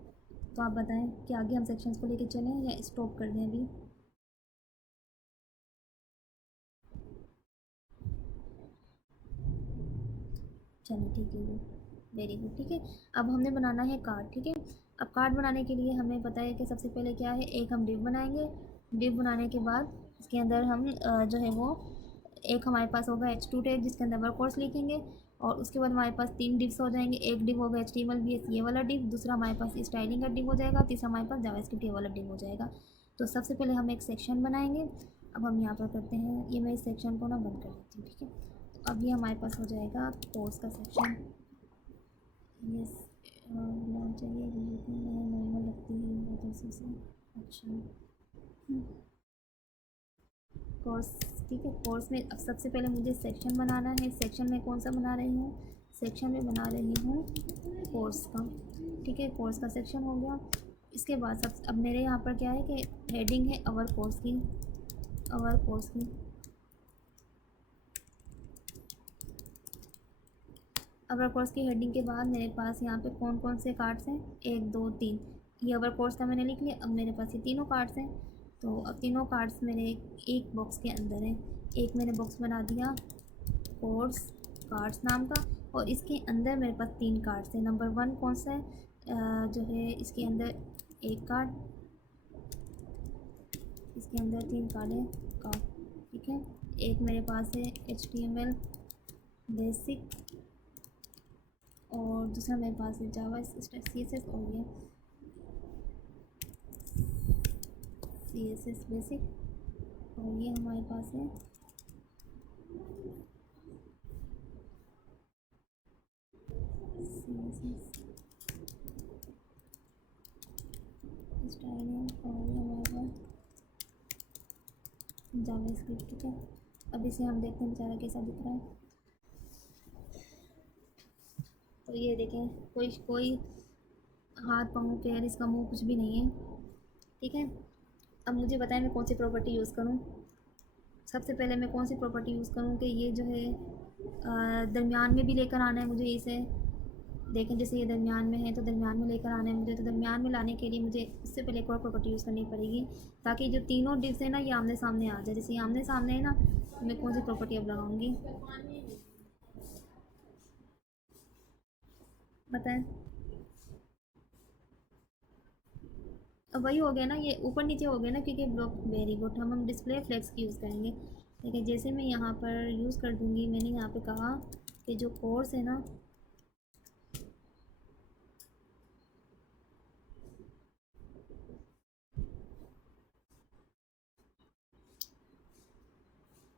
तो आप बताएं कि आगे हम सेक्शंस को लेके चलें या स्टॉप कर दें अभी। चलिए ठीक है, वेरी गुड, ठीक है। अब हमने बनाना है कार्ड, ठीक है। अब कार्ड बनाने के लिए हमें पता है कि सबसे पहले क्या है, एक हम डिव बनाएंगे। डिव बनाने के बाद इसके अंदर हम जो है वो, एक हमारे पास होगा H2 टैग जिसके अंदर वर्क कोर्स लिखेंगे, और उसके बाद हमारे पास 3 डिव्स हो जाएंगे। एक डिव होगा HTML VS ये वाला डिव, दूसरा हमारे पास स्टाइलिंग का डिव हो जाएगा, तीसरा हमारे पास जावास्क्रिप्ट ये वाला डिव हो जाएगा। तो सबसे पहले हम एक सेक्शन बनाएंगे। अब हम यहाँ पर करते हैं, ये मैं इस सेक्शन को ना बंद कर देती हूँ, ठीक है। तो अब ये हमारे पास हो जाएगा कोर्स का सेक्शन। यस, होना चाहिए, नॉर्मल लगती है उधर से। अच्छा, कोर्स, ठीक है। कोर्स में अब सबसे पहले मुझे सेक्शन बनाना है। सेक्शन में कौन सा बना रही हूँ, सेक्शन में बना रही हूँ कोर्स का, ठीक है। कोर्स का सेक्शन हो गया। इसके बाद सब अब मेरे यहाँ पर क्या है कि हेडिंग है अवर कोर्स की, अवर कोर्स की। अवर कोर्स की हेडिंग के बाद मेरे पास यहाँ पे कौन कौन से कार्ड्स हैं, 1 2 3। ये अवर कोर्स का मैंने लिख लिया। अब मेरे पास ये तीनों कार्ड्स हैं, तो अब तीनों कार्ड्स मेरे एक बॉक्स के अंदर हैं। एक मैंने बॉक्स बना दिया कोर्स कार्ड्स नाम का, और इसके अंदर मेरे पास 3 कार्ड्स हैं। नंबर 1 कौन सा है, जो है इसके अंदर एक कार्ड, इसके अंदर 3 कार्ड है कार्ड, ठीक है। एक मेरे पास है HTML बेसिक, और दूसरा मेरे पास है जावा CSS, और ये CSS बेसिक, और ये हमारे पास है CSS स्टाइलिंग, और ये हमारे पास जावास्क्रिप्ट, ठीक है। अब इसे हम देखते हैं बेचारा कैसा दिख रहा है। तो ये देखें, कोई कोई हाथ पाँव पैर इसका मुंह कुछ भी नहीं है, ठीक है। अब मुझे बताएं मैं कौन सी प्रॉपर्टी यूज़ करूं। सबसे पहले मैं कौन सी प्रॉपर्टी यूज़ करूं कि ये जो है दरमियान में भी लेकर आना है मुझे इसे। देखें जैसे ये दरमियान में है तो दरमियान में लेकर आना है मुझे, तो दरमियान में लाने के लिए मुझे इससे पहले एक और प्रॉपर्टी यूज़ करनी पड़ेगी, ताकि जो तीनों डिव्स है ना ये आमने सामने आ जाए। जैसे ये आमने सामने है ना, तो मैं कौन सी प्रॉपर्टी अब लगाऊंगी बताएं। अब वही हो गया ना, ये ऊपर नीचे हो गया ना, क्योंकि ब्लॉक वेरी गुड। हम डिस्प्ले फ्लेक्स की यूज़ करेंगे। देखिए जैसे मैं यहाँ पर यूज़ कर दूँगी, मैंने यहाँ पे कहा कि जो कोर्स है ना,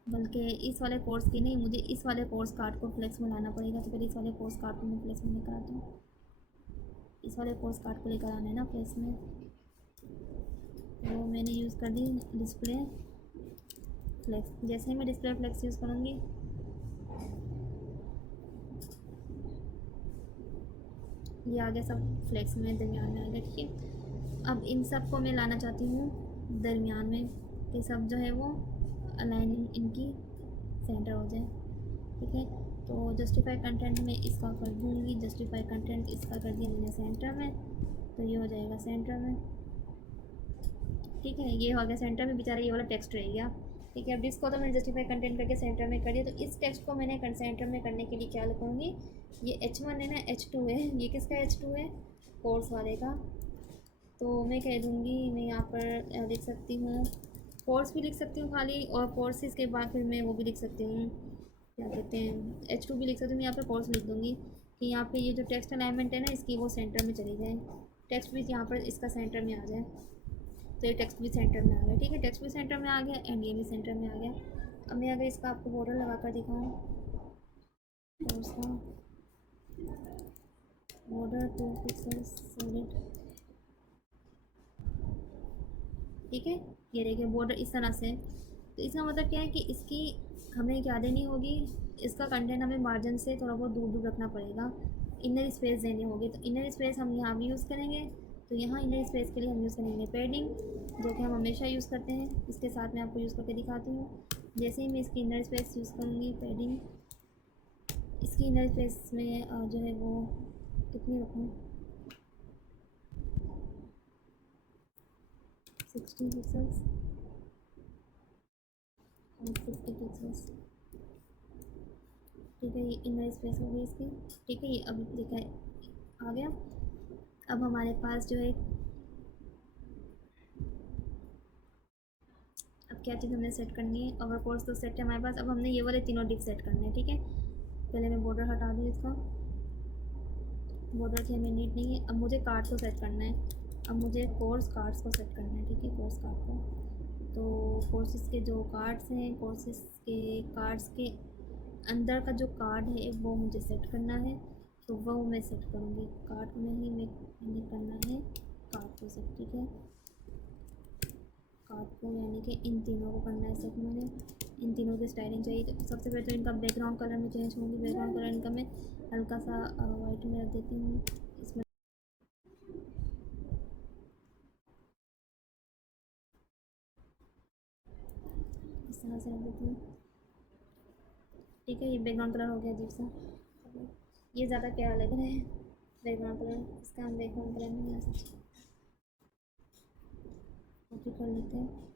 बल्कि इस वाले कोर्स की नहीं, मुझे इस वाले कोर्स कार्ड को फ्लेक्स में लाना पड़ेगा। तो पहले इस वाले कोर्स कार्ड को मैं फ्लेक्स में लेकर आती हूँ। इस वाले कोर्स कार्ड को लेकर आना है ना फ्लेक्स में, तो मैंने यूज़ कर दी डिस्प्ले फ्लेक्स। जैसे ही मैं डिस्प्ले फ्लेक्स यूज़ करूँगी, ये आ गया सब फ्लेक्स में, दरमियान में आ गया, ठीक है। अब इन सब को मैं लाना चाहती हूँ दरमियान में, कि सब जो है वो अलाइन इनकी सेंटर हो जाए, ठीक है। तो जस्टिफाई कंटेंट में इसका कर दूँगी, जस्टिफाई कंटेंट इसका कर दिया मैंने सेंटर में, तो ये हो जाएगा सेंटर में, ठीक है। ये हो गया सेंटर में, बेचारा ये वाला टेक्स्ट रह गया, ठीक है। अब इसको तो मैंने जस्टिफाई कंटेंट करके सेंटर में कर दिया, तो इस टेक्स्ट को मैंने सेंटर में करने के लिए क्या लिखूँगी, ये H1 है ना, H2 है, ये किसका H2 है, कोर्स वाले का। तो मैं कह दूँगी, मैं यहाँ पर लिख सकती हूँ कोर्स भी लिख सकती हूँ खाली, और कोर्सेज के बाद फिर मैं वो भी लिख सकती हूँ, क्या कहते हैं, H2 भी लिख सकती हूँ। यहाँ पर कोर्स लिख दूँगी कि यहाँ पे ये जो टेक्स्ट अलाइनमेंट है ना इसकी, वो सेंटर में चली जाए, टेक्स्ट भी यहाँ पर इसका सेंटर में आ जाए। तो ये टेक्स्ट भी सेंटर में आ गया, ठीक है। टेक्स्ट भी सेंटर में आ गया एंड ये भी सेंटर में आ गया। अब मैं अगर इसका आपको बॉर्डर लगा कर दिखाऊँ, तो उसका बॉर्डर 2 पिक्सल सॉलिड, ठीक है। ये देखिए बॉर्डर इस तरह से। तो इसका मतलब क्या है कि इसकी हमें क्या देनी होगी, इसका कंटेंट हमें मार्जिन से थोड़ा बहुत दूर दूर रखना पड़ेगा, इनर स्पेस देनी होगी। तो इनर स्पेस हम यहाँ भी यूज़ करेंगे, तो यहाँ इनर स्पेस के लिए हम यूज़ करेंगे पैडिंग, जो कि हम हमेशा यूज़ करते हैं। इसके साथ मैं आपको यूज़ करके दिखाती हूँ। जैसे ही मैं इसकी इनर स्पेस यूज़ करूँगी पैडिंग, इसकी इनर स्पेस में जो है वो कितनी रखूँ, 60 पिक्सल्स और 50 पिक्सल्स, ठीक है। ये इनर स्पेस हो गई इसकी, ठीक है। ये अब देखा आ गया। अब हमारे पास जो है, अब क्या चीज़ हमने सेट करनी है, अवर कोर्स तो सेट है हमारे पास। अब हमने ये वाले तीनों डिप सेट करने हैं, ठीक है। पहले मैं बॉर्डर हटा दूँ इसका, बॉर्डर की हमें नीड नहीं है। अब मुझे कार्ड को सेट करना है, अब मुझे कोर्स कार्ड्स को सेट करना है, ठीक है, कोर्स कार्ड को। तो कोर्सेज के जो कार्ड्स हैं, कोर्सेज के कार्ड्स के अंदर का जो कार्ड है वो मुझे सेट करना है, तो वो मैं सेट करूँगी। कार्ड नहीं, मैंने करना है कार्ड को सेट, ठीक है। कार्ड को यानी कि इन तीनों को करना है सेट मैंने। इन तीनों की स्टाइलिंग चाहिए, तो सबसे पहले तो इनका बैकग्राउंड कलर में चेंज होंगी। बैकग्राउंड कलर इनका मैं हल्का सा वाइट में रख देती हूँ। इसमें इस तरह से रख देते हैं। ठीक है, ये बैकग्राउंड कलर हो गया अजीब सा, ये ज़्यादा प्यारा लग रहा है बैकग्राउंड कलर। इसका हम बैकग्राउंड कलर नहीं आ सकते, कॉपी कर लेते हैं।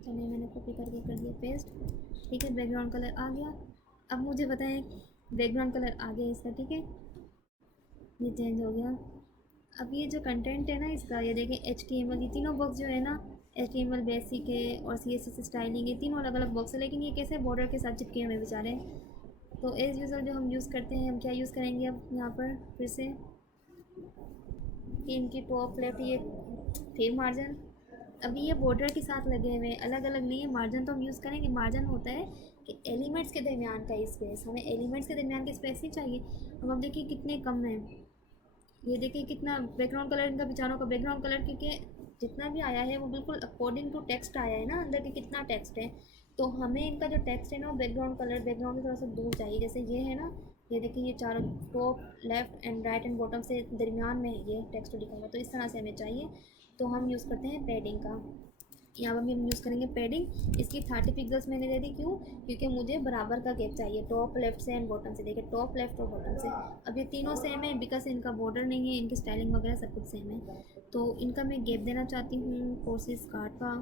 चलिए, मैंने कॉपी करके कर दिया पेस्ट। ठीक है, बैकग्राउंड कलर आ गया। अब मुझे बताएं, बैकग्राउंड कलर आ गया इसका। ठीक है, ये चेंज हो गया। अब ये जो कंटेंट है ना इसका, ये देखें HTML, ये तीनों बॉक्स जो है ना, HTML बेसिक है और CSS स्टाइलिंग, ये तीनों अलग अलग बॉक्स है, लेकिन ये कैसे बॉर्डर के साथ चिपके हुए बेचारे। तो एज यूज़र जो हम यूज़ करते हैं, हम क्या यूज़ करेंगे अब यहाँ पर फिर से, कि इनकी टॉप लेफ्ट ये फिर मार्जिन, अभी ये बॉर्डर के साथ लगे हुए हैं, अलग अलग नहीं है। मार्जिन तो हम यूज़ करेंगे, मार्जिन होता है कि एलिमेंट्स के दरमियान का स्पेस, हमें एलिमेंट्स के दरमियान का स्पेस ही चाहिए। अब देखिए कितने कम है, ये देखिए कितना बैकग्राउंड कलर इनका बेचारों का बैकग्राउंड कलर, क्योंकि जितना भी आया है वो बिल्कुल अकॉर्डिंग टू टेक्स्ट आया है ना, अंदर के कितना टेक्स्ट है। तो हमें इनका जो टेक्स्ट है ना, वो बैकग्राउंड कलर बैकग्राउंड से थोड़ा सा दूर चाहिए। जैसे ये है ना, ये देखिए ये चारों top left and right and bottom से दरमियान में है ये टेक्स्ट लिखा हुआ, तो इस तरह से हमें चाहिए। तो हम यूज़ करते हैं पैडिंग का। यहाँ पर हम यूज़ करेंगे पैडिंग। इसकी 30 पिक्सल्स मैंने दे दी, क्यों? क्योंकि मुझे बराबर का गैप चाहिए टॉप लेफ्ट से एंड बॉटम से। देखिए टॉप लेफ्ट और बॉटम से, अब ये तीनों सेम है बिकॉज इनका बॉर्डर नहीं है, इनकी स्टाइलिंग वगैरह सब कुछ सेम है। तो इनका मैं गैप देना चाहती हूँ कोर्सेस कार्ड का।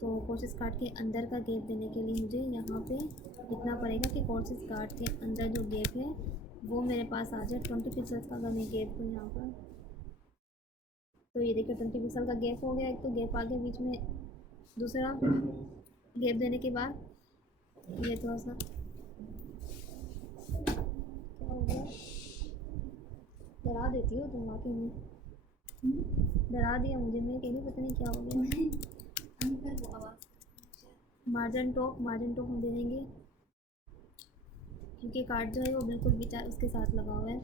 तो कोर्सेस कार्ड के अंदर का गैप देने के लिए मुझे यहाँ पे लिखना पड़ेगा कि कोर्सेस कार्ड के अंदर जो गैप है वो मेरे पास आ जाए 20 पिक्सल्स का। अगर मैं गैप दूँ यहाँ पर, तो ये देखिए 20 पिक्सल का गैप हो गया, एक तो गैप आ गया बीच में। दूसरा गैप देने के बाद ये थोड़ा सा क्या हो गया, डरा देती हो तुम वाकई में, डरा दिया मुझे, मैं कह रही पता नहीं क्या हो गया। मार्जिन टॉप हम दे देंगे, क्योंकि कार्ड जो है वो बिल्कुल बेचारा उसके साथ लगा हुआ है,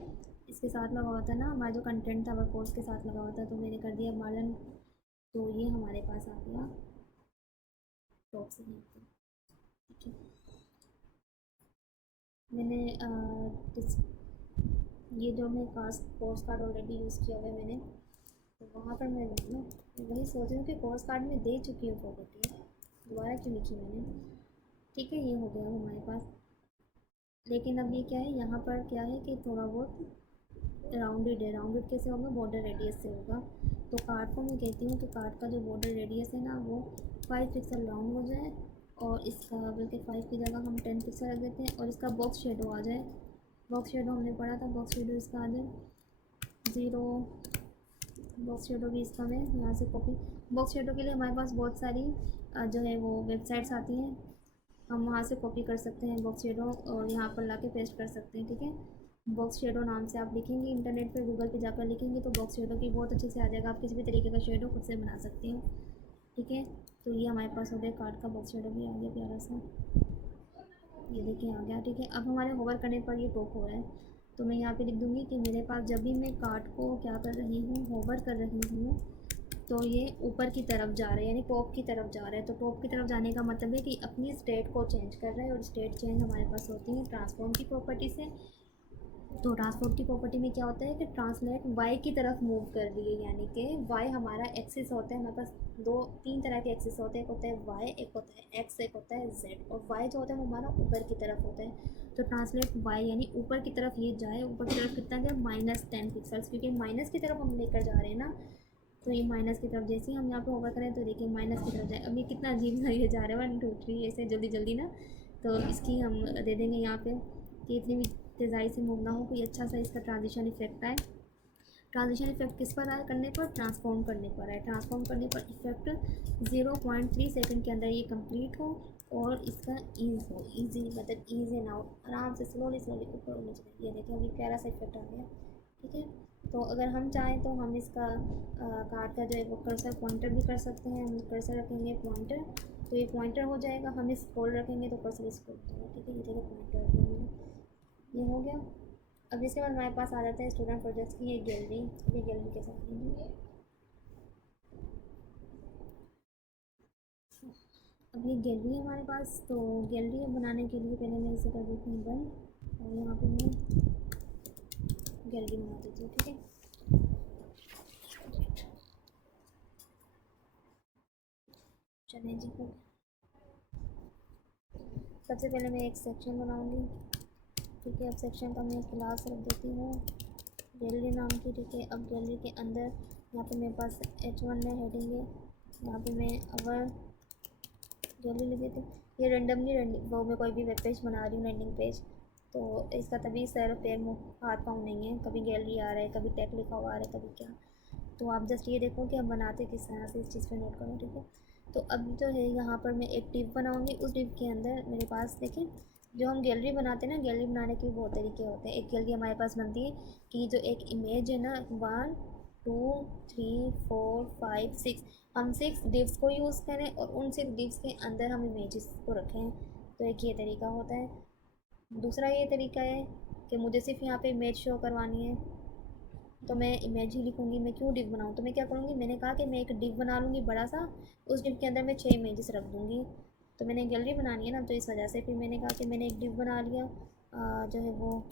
इसके साथ लगा हुआ था ना, हमारा जो कंटेंट था वो कोर्स के साथ लगा हुआ था, तो मैंने कर दिया मार्जिन। तो ये हमारे पास आ गया टॉप से नीचे। ठीक है, मैंने ये जो मैं कोर्स कार्ड ऑलरेडी यूज़ किया हुआ है मैंने, तो वहाँ पर मैं ना वही सोच रही हूँ कि कोर्स कार्ड में दे चुकी हूँ प्रॉपर्टी, दोबारा क्यों लिखी मैंने। ठीक है, ये हो गया हमारे पास। लेकिन अब ये क्या है, यहाँ पर क्या है कि थोड़ा बहुत राउंडेड है। राउंडेड कैसे होगा? बॉर्डर रेडियस से होगा। तो कार्ड को मैं कहती हूँ कि कार्ड का जो बॉर्डर रेडियस है ना, वो 5 पिक्सल राउंड हो जाए, और इसका बल्कि 5 की जगह हम 10 पिक्सल रख देते हैं, और इसका बॉक्स शेडो आ जाए। बॉक्स शेडो हमने पढ़ा था, बॉक्स शेडो इसका आ जाए 0। बॉक्स शेडो भी इसका मैं यहाँ से कॉपी, बॉक्स शेडो के लिए हमारे पास बहुत सारी जो है वो वेबसाइट्स आती हैं, हम वहाँ से कॉपी कर सकते हैं बॉक्स शेडो और यहाँ पर लाके पेस्ट कर सकते हैं। ठीक है, बॉक्स शेडो नाम से आप लिखेंगे इंटरनेट पे, गूगल पे जाकर लिखेंगे तो बॉक्स शेडो की बहुत अच्छे से आ जाएगा, आप किसी भी तरीके का शेडो खुद से बना सकते हो। ठीक है, तो ये हमारे पास हो गया कार्ड का बॉक्स शेडो भी आ गया प्यारा सा, ये देखिए आ गया। ठीक है, अब हमारे होवर करने पर ये टॉप हो रहा है, तो मैं यहाँ पे लिख दूँगी कि मेरे पास जब भी मैं कार्ड को क्या कर रही हूँ, होवर कर रही हूँ, तो ये ऊपर की तरफ जा रहा है, यानी टॉप की तरफ जा रहा है। तो टॉप की तरफ जाने का मतलब है कि अपनी स्टेट को चेंज कर रहा है, और स्टेट चेंज हमारे पास होती है ट्रांसफॉर्म की प्रॉपर्टी से। तो ट्रांसफॉर्म की प्रॉपर्टी में क्या होता है कि ट्रांसलेट वाई की तरफ मूव कर रही है, यानी कि वाई हमारा एक्सिस होता है। हमारे पास तीन तरह के एक्सिस होते हैं, एक होता है वाई, एक होता है एक्स, एक होता है जेड। और वाई जो होता है वो हमारा ऊपर की तरफ होता है। तो ट्रांसलेट वाई यानी ऊपर की तरफ ये जाए, ऊपर की तरफ कितना जाए -10 पिक्सल्स, क्योंकि माइनस की तरफ हम लेकर जा रहे हैं ना। तो ये माइनस की तरफ जैसे ही हम यहाँ पे ओवर करें तो देखिए माइनस की तरफ जाए। अब ये कितना अजीब सा ये जा रहा है 1 2 3 ऐसे जल्दी जल्दी ना। तो इसकी हम दे देंगे यहाँ पे कि इतनी भी तेज़ाई से मूव ना हो, कोई अच्छा सा इसका ट्रांजिशन इफेक्ट आए। ट्रांजिशन इफेक्ट किस पर आए? करने पर, ट्रांसफॉर्म करने पर आए। ट्रांसफॉर्म करने पर इफेक्ट 0.3 सेकंड के अंदर ये कंप्लीट हो, और इसका ईज हो, ईजी मतलब ईज इन आउट, आराम से स्लोली स्लोली ऊपर होने चाहिए। ये देखिए अभी प्यारा सा इफेक्ट आ गया। ठीक है, तो अगर हम चाहें तो हम इसका कार्ड का जो है वो कर्सर पॉइंटर भी कर सकते हैं। हम कर्सर रखेंगे पॉइंटर, तो ये पॉइंटर हो जाएगा। हम इस स्क्रॉल रखेंगे तो कर्सर स्क्रॉल हो जाएगा। ठीक है, ये देखिए पॉइंटर रखेंगे, ये हो गया। अब इसके बाद हमारे पास आ जाता है स्टूडेंट प्रोजेक्ट्स की ये गैलरी। ये गैलरी कैसे बनेगी? अब ये गैलरी है हमारे पास, तो गैलरी बनाने के लिए पहले मैं इसे कर देती हूँ बंद, और यहाँ पे मैं गैलरी बना देती हूँ, ठीक है। चलिए जी, सबसे पहले मैं एक सेक्शन बनाऊँगी, ठीक है। अब सेक्शन का मैं क्लास रख देती हूँ गैलरी नाम की, ठीक है। अब गैलरी के अंदर यहाँ पे मेरे पास H1 में हेडिंग है, यहाँ पे मैं अवर गैलरी लिख देती हूँ। ये रेंडमली वो मैं कोई भी वेब पेज बना रही हूँ, लैंडिंग पेज, तो इसका तभी सर पैर मुँह हाथ पाँव नहीं है, कभी गैलरी आ रहा है, कभी टैग लिखा हुआ आ रहा है, कभी क्या। तो आप जस्ट ये देखो कि हम बनाते किस तरह से, इस चीज़ पे नोट करो, ठीक है। तो अब जो है यहाँ पर मैं एक डिव बनाऊँगी, उस डिव के अंदर मेरे पास देखिए, जो हम गैलरी बनाते हैं ना, गैलरी बनाने के भी बहुत तरीके होते हैं। एक गैलरी हमारे पास बनती है कि जो एक इमेज है ना, 1 2 3 4 5 6, हम 6 डिव्स को यूज़ करें और उन 6 डिव्स के अंदर हम इमेजेस को रखें। तो एक ये तरीका होता है। दूसरा ये तरीका है कि मुझे सिर्फ यहाँ पे इमेज शो करवानी है, तो मैं इमेज ही लिखूँगी। मैं क्यों डिव बनाऊँ, तो मैं क्या करूँगी, मैंने कहा कि मैं एक डिव बना लूँगी बड़ा सा, उस डिव के अंदर मैं 6 इमेजेस रख दूँगी। तो मैंने गैलरी बनानी है ना, तो इस वजह से फिर मैंने कहा कि मैंने एक डिव बना लिया, जो है वो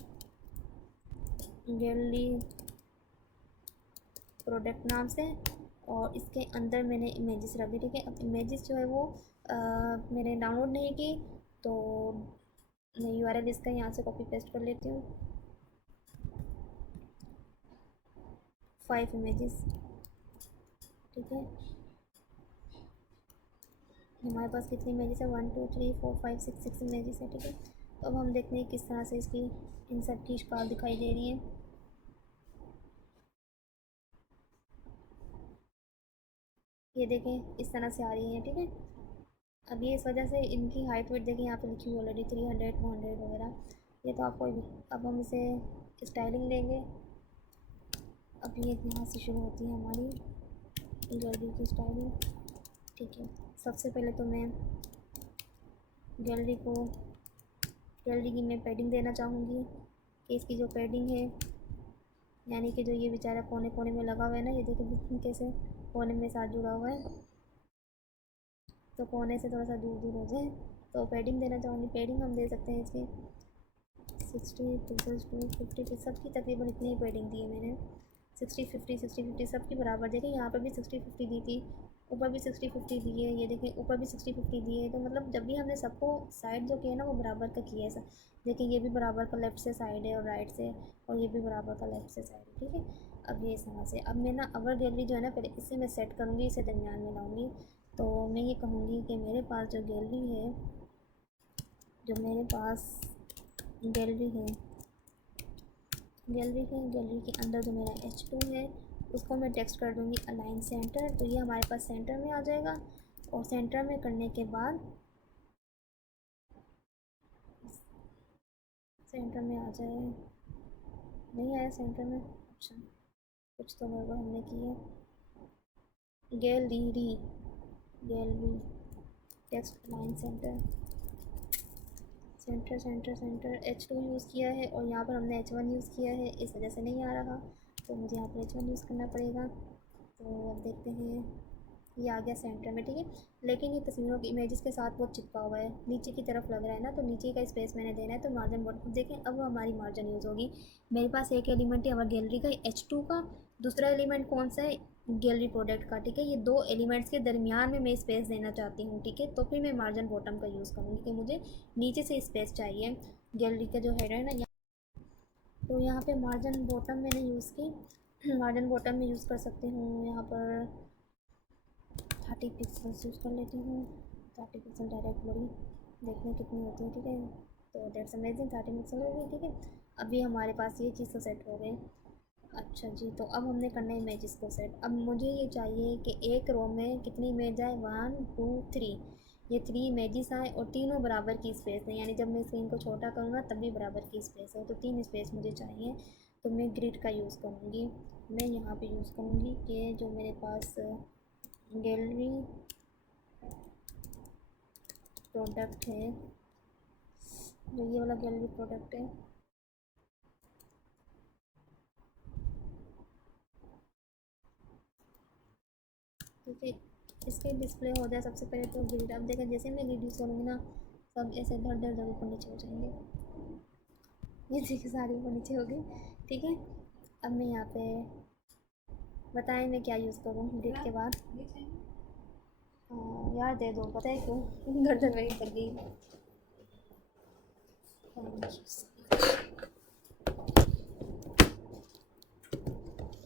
गैलरी प्रोडक्ट नाम से, और इसके अंदर मैंने इमेजेस रख दी, ठीक है। अब इमेजेस जो है वो मैंने डाउनलोड नहीं की, तो मैं URL इसका यहाँ से कॉपी पेस्ट कर लेती हूँ। 5 इमेजेस, ठीक है। हमारे पास कितनी इमेजेस है, 1 2 3 4 5 6 इमेजेस है, ठीक है। तो अब हम देखते हैं किस तरह से इसकी इन सब की शक्ल दिखाई दे रही है। ये देखें इस तरह से आ रही है, ठीक है। अब ये इस वजह से इनकी हाइट वेट देखें, यहाँ पे लिखी हुई ऑलरेडी 300 400 वगैरह, ये तो आपको भी। अब हम इसे स्टाइलिंग देंगे। अब ये यहाँ से शुरू होती है हमारी गैलरी की स्टाइलिंग, ठीक है। सबसे पहले तो मैं गैलरी की मैं पैडिंग देना चाहूँगी कि इसकी जो पैडिंग है, यानी कि जो ये बेचारा कोने कोने में लगा हुआ है ना, ये देखिए कैसे कोने में साथ जुड़ा हुआ है, तो कोने से थोड़ा सा दूर दूर हो जाए, तो पैडिंग देना चाहूँगी। पैडिंग हम दे सकते हैं इसकी 60 पिक्सल्स टू 50 पिक्सल, सबकी तकरीबन इतनी ही पैडिंग दी है मैंने, 60 50 सबकी बराबर। देखिए यहाँ पर भी 60 50 दी थी, ऊपर भी 60 50 दी है, ये देखिए ऊपर भी 60 50 दी है। तो मतलब जब भी हमने सबको साइड जो किया है ना, वो बराबर का किया है सब। देखिए ये भी बराबर का लेफ़्ट से साइड है और राइट से, और ये भी बराबर का लेफ़्ट से साइड है, ठीक है। अब ये इस तरह से, अब मैं ना अवर गैलरी जो है ना, पहले इससे मैं सेट करूँगी, इसे दरमियान में लाऊँगी। तो मैं ये कहूँगी कि मेरे पास जो गैलरी है, जो मेरे पास गैलरी है, गैलरी के अंदर जो मेरा H2 है, उसको मैं टेक्स्ट कर दूँगी अलाइन सेंटर। तो ये हमारे पास सेंटर में आ जाएगा, और सेंटर में करने के बाद सेंटर में आ जाए, नहीं आया सेंटर में, अच्छा कुछ तो गड़बड़ हमने की है। Gallery text align centre, centre centre centre H2 use किया है, और यहाँ पर हमने H1 यूज़ किया है, इस वजह से नहीं आ रहा, तो मुझे यहाँ पर H1 यूज़ करना पड़ेगा। तो अब देखते हैं, ये आ गया सेंटर में, ठीक है। लेकिन ये तस्वीरों की इमेजेस के साथ बहुत चिपका हुआ है, नीचे की तरफ लग रहा है ना, तो नीचे का स्पेस मैंने देना है। तो मार्जिन बॉर्डर देखें, अब हमारी मार्जिन यूज़ होगी। मेरे पास एक एलिमेंट है हमारी गैलरी का H2 का, दूसरा एलिमेंट कौन सा है, गैलरी प्रोडक्ट का, ठीक है। ये दो एलिमेंट्स के दरमियान में मैं स्पेस देना चाहती हूँ, ठीक है। तो फिर मैं मार्जिन बॉटम का यूज़ करूँगी कि मुझे नीचे से स्पेस चाहिए गैलरी का जो हेडर है ना। तो यहाँ पे मार्जिन बॉटम मैंने यूज़ की, मार्जिन बॉटम में यूज़ कर सकती हूँ यहाँ पर 30 पिक्सल्स यूज़ कर लेती हूँ। 30 पिक्सल डायरेक्ट बड़ी देखने कितनी होती है, ठीक है। तो डेट्स अमेजिंग, 30 पिक्सल हो गई, ठीक है। अभी हमारे पास ये चीज़ तो सेट हो गई। अच्छा जी, तो अब हमने करना है इमेजेस को सेट। अब मुझे ये चाहिए कि एक रो में कितनी इमेज आए, 1 2 3, ये 3 इमेजेस आए और तीनों बराबर की स्पेस है, यानी जब मैं स्क्रीन को छोटा करूँगा तब भी बराबर की स्पेस है, तो 3 स्पेस मुझे चाहिए। तो मैं ग्रिड का यूज़ करूँगी। मैं यहाँ पे यूज़ करूँगी कि जो मेरे पास गैलरी प्रोडक्ट है, जो ये वाला गैलरी प्रोडक्ट है, ठीक है, इसके डिस्प्ले हो जाए सबसे पहले तो ग्रिड। अब देखें जैसे मैं ग्रिड यूज़ करूँगी ना, सब ऐसे धड़ ऊपर नीचे हो जाएंगे, ये देखिए सारे ऊपर नीचे हो गए, ठीक है। अब मैं यहाँ पे बताएं मैं क्या यूज़ करूँ ग्रिड के बाद। यार दे दो, पता है क्यों गर्दन मेरी कर गई।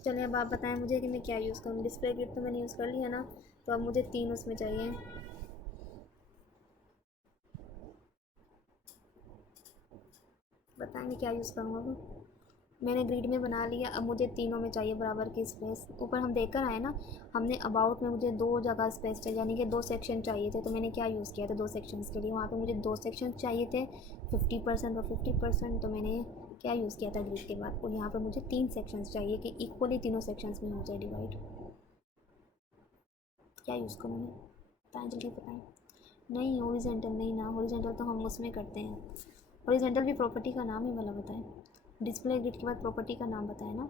चलिए अब आप बताएं मुझे कि मैं क्या यूज़ करूँ। डिस्प्ले ग्रिड तो मैंने यूज़ कर लिया ना, तो अब मुझे 3 उसमें चाहिए। बताएंगे क्या यूज़ करूँ अब। मैंने ग्रिड में बना लिया, अब मुझे तीनों में चाहिए बराबर की स्पेस। ऊपर हम देख कर आए ना, हमने अबाउट में मुझे 2 जगह स्पेस चाहिए, यानी कि 2 सेक्शन चाहिए थे। तो मैंने क्या यूज़ किया था 2 सेक्शंस के लिए, वहाँ पे मुझे 2 सेक्शन चाहिए थे 50% और 50%। तो मैंने क्या यूज़ किया था ग्रिड के बाद, और यहाँ पर मुझे 3 सेक्शंस चाहिए कि इक्वली तीनों सेक्शंस में हो जाए डिवाइड। क्या यूज़ करूँ मैं, बताएँ जल्दी बताएँ। नहीं हॉरिजॉन्टल नहीं ना, हॉरिजॉन्टल तो हम उसमें करते हैं। हॉरिजॉन्टल भी प्रॉपर्टी का नाम ही वाला बताएं। डिस्प्ले ग्रिड के बाद प्रॉपर्टी का नाम बताएं ना।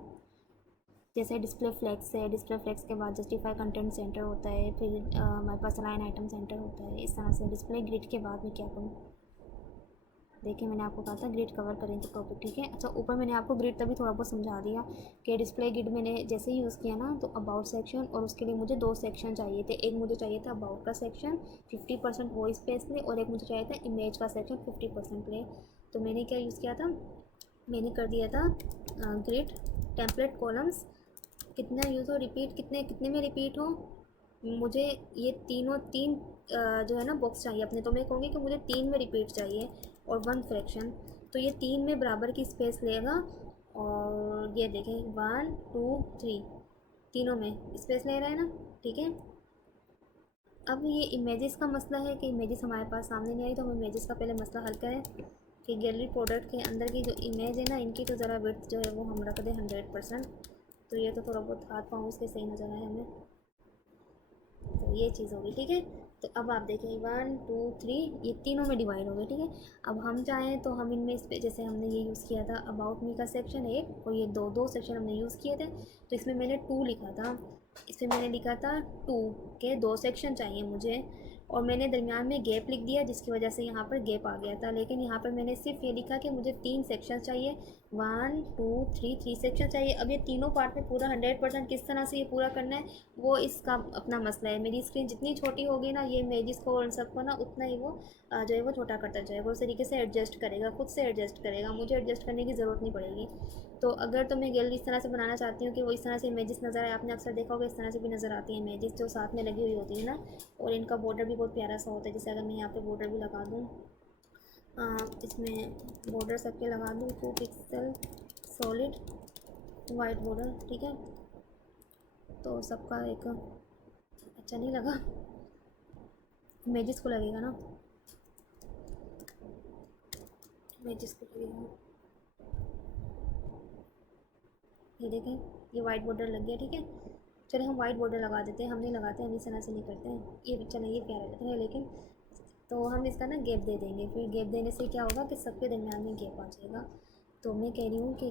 जैसे डिस्प्ले फ्लेक्स है, डिस्प्ले फ्लेक्स के बाद जस्टिफाई कंटेंट सेंटर होता है, फिर हमारे पास अलाइन आइटम सेंटर होता है। इस तरह से डिस्प्ले ग्रिड के बाद में क्या करूँ। देखिए मैंने आपको कहा था ग्रिड कवर करें तो टॉपिक, ठीक है। अच्छा ऊपर मैंने आपको ग्रिड तभी थोड़ा बहुत समझा दिया कि डिस्प्ले ग्रिड मैंने जैसे ही यूज़ किया ना, तो अबाउट सेक्शन, और उसके लिए मुझे 2 सेक्शन चाहिए थे। एक मुझे चाहिए था अबाउट का सेक्शन 50% वो स्पेस ले, और एक मुझे चाहिए था इमेज का सेक्शन 50% ले। तो मैंने क्या यूज़ किया था, मैंने कर दिया था ग्रिड टेम्पलेट कॉलम्स कितना यूज़ हो, रिपीट कितने कितने में रिपीट हो। मुझे ये तीनों तीन जो है ना बॉक्स चाहिए अपने, तो मैं कहूँगी कि मुझे 3 में रिपीट चाहिए और 1 फ्रैक्शन। तो ये 3 में बराबर की स्पेस लेगा, और ये देखें 1 2 3 तीनों में स्पेस ले रहा है ना, ठीक है। अब ये इमेजेस का मसला है कि इमेजेस हमारे पास सामने नहीं आई, तो हम इमेजेस का पहले मसला हल करें कि गैलरी प्रोडक्ट के अंदर की जो इमेज है ना, इनकी तो ज़रा विड्थ जो है वो हम रख दें 100%। तो ये तो थोड़ा बहुत हाथ पाँव उसके सही नज़र आए हमें। तो ये चीज़ होगी, ठीक है। तो अब आप देखें 1 2 3 ये तीनों में डिवाइड हो गए, ठीक है। अब हम चाहें तो हम इनमें इस पे जैसे हमने ये यूज़ किया था अबाउट मी का सेक्शन एक, और ये दो सेक्शन हमने यूज़ किए थे। तो इसमें मैंने 2 लिखा था, इसमें मैंने लिखा था 2 के 2 सेक्शन चाहिए मुझे, और मैंने दरमियान में गैप लिख दिया जिसकी वजह से यहाँ पर गैप आ गया था। लेकिन यहाँ पर मैंने सिर्फ ये लिखा कि मुझे 3 सेक्शन चाहिए, 1 2 3 सेक्शन चाहिए। अब ये तीनों पार्ट में पूरा 100% किस तरह से ये पूरा करना है वो इसका अपना मसला है। मेरी स्क्रीन जितनी छोटी होगी ना, ये इमेजेस को और सबको ना उतना ही वो जो है वो छोटा करता जाएगा, उस तरीके से एडजस्ट करेगा, खुद से एडजस्ट करेगा, मुझे एडजस्ट करने की ज़रूरत नहीं पड़ेगी। तो अगर तो मैं गैलरी इस तरह से बनाना चाहती हूँ कि वो इस तरह से इमेजेस नज़र आए, आपने अक्सर देखा होगा इस तरह से भी नज़र आती हैं इमेजेस जो साथ में लगी हुई होती है ना, और इनका बॉर्डर भी बहुत प्यारा सा होता है। जैसे अगर मैं यहाँ पे बॉर्डर भी लगा दूँ, इसमें बॉर्डर सबके लगा दूँ 2 पिक्सल सॉलिड वाइट बॉर्डर, ठीक है। तो सबका एक अच्छा नहीं लगा, इमेजेस को लगेगा ना, इमेजेस को लगेगा। ये देखें ये वाइट बॉर्डर लग गया, ठीक है। चलिए हम वाइट बॉर्डर लगा देते हैं, हम नहीं लगाते, हम इस तरह से नहीं करते हैं। ये चलें ये प्यारा लगता है, लेकिन तो हम इसका ना गैप दे देंगे। फिर गैप देने से क्या होगा कि सबके दरमियान में गैप आ जाएगा। तो मैं कह रही हूँ कि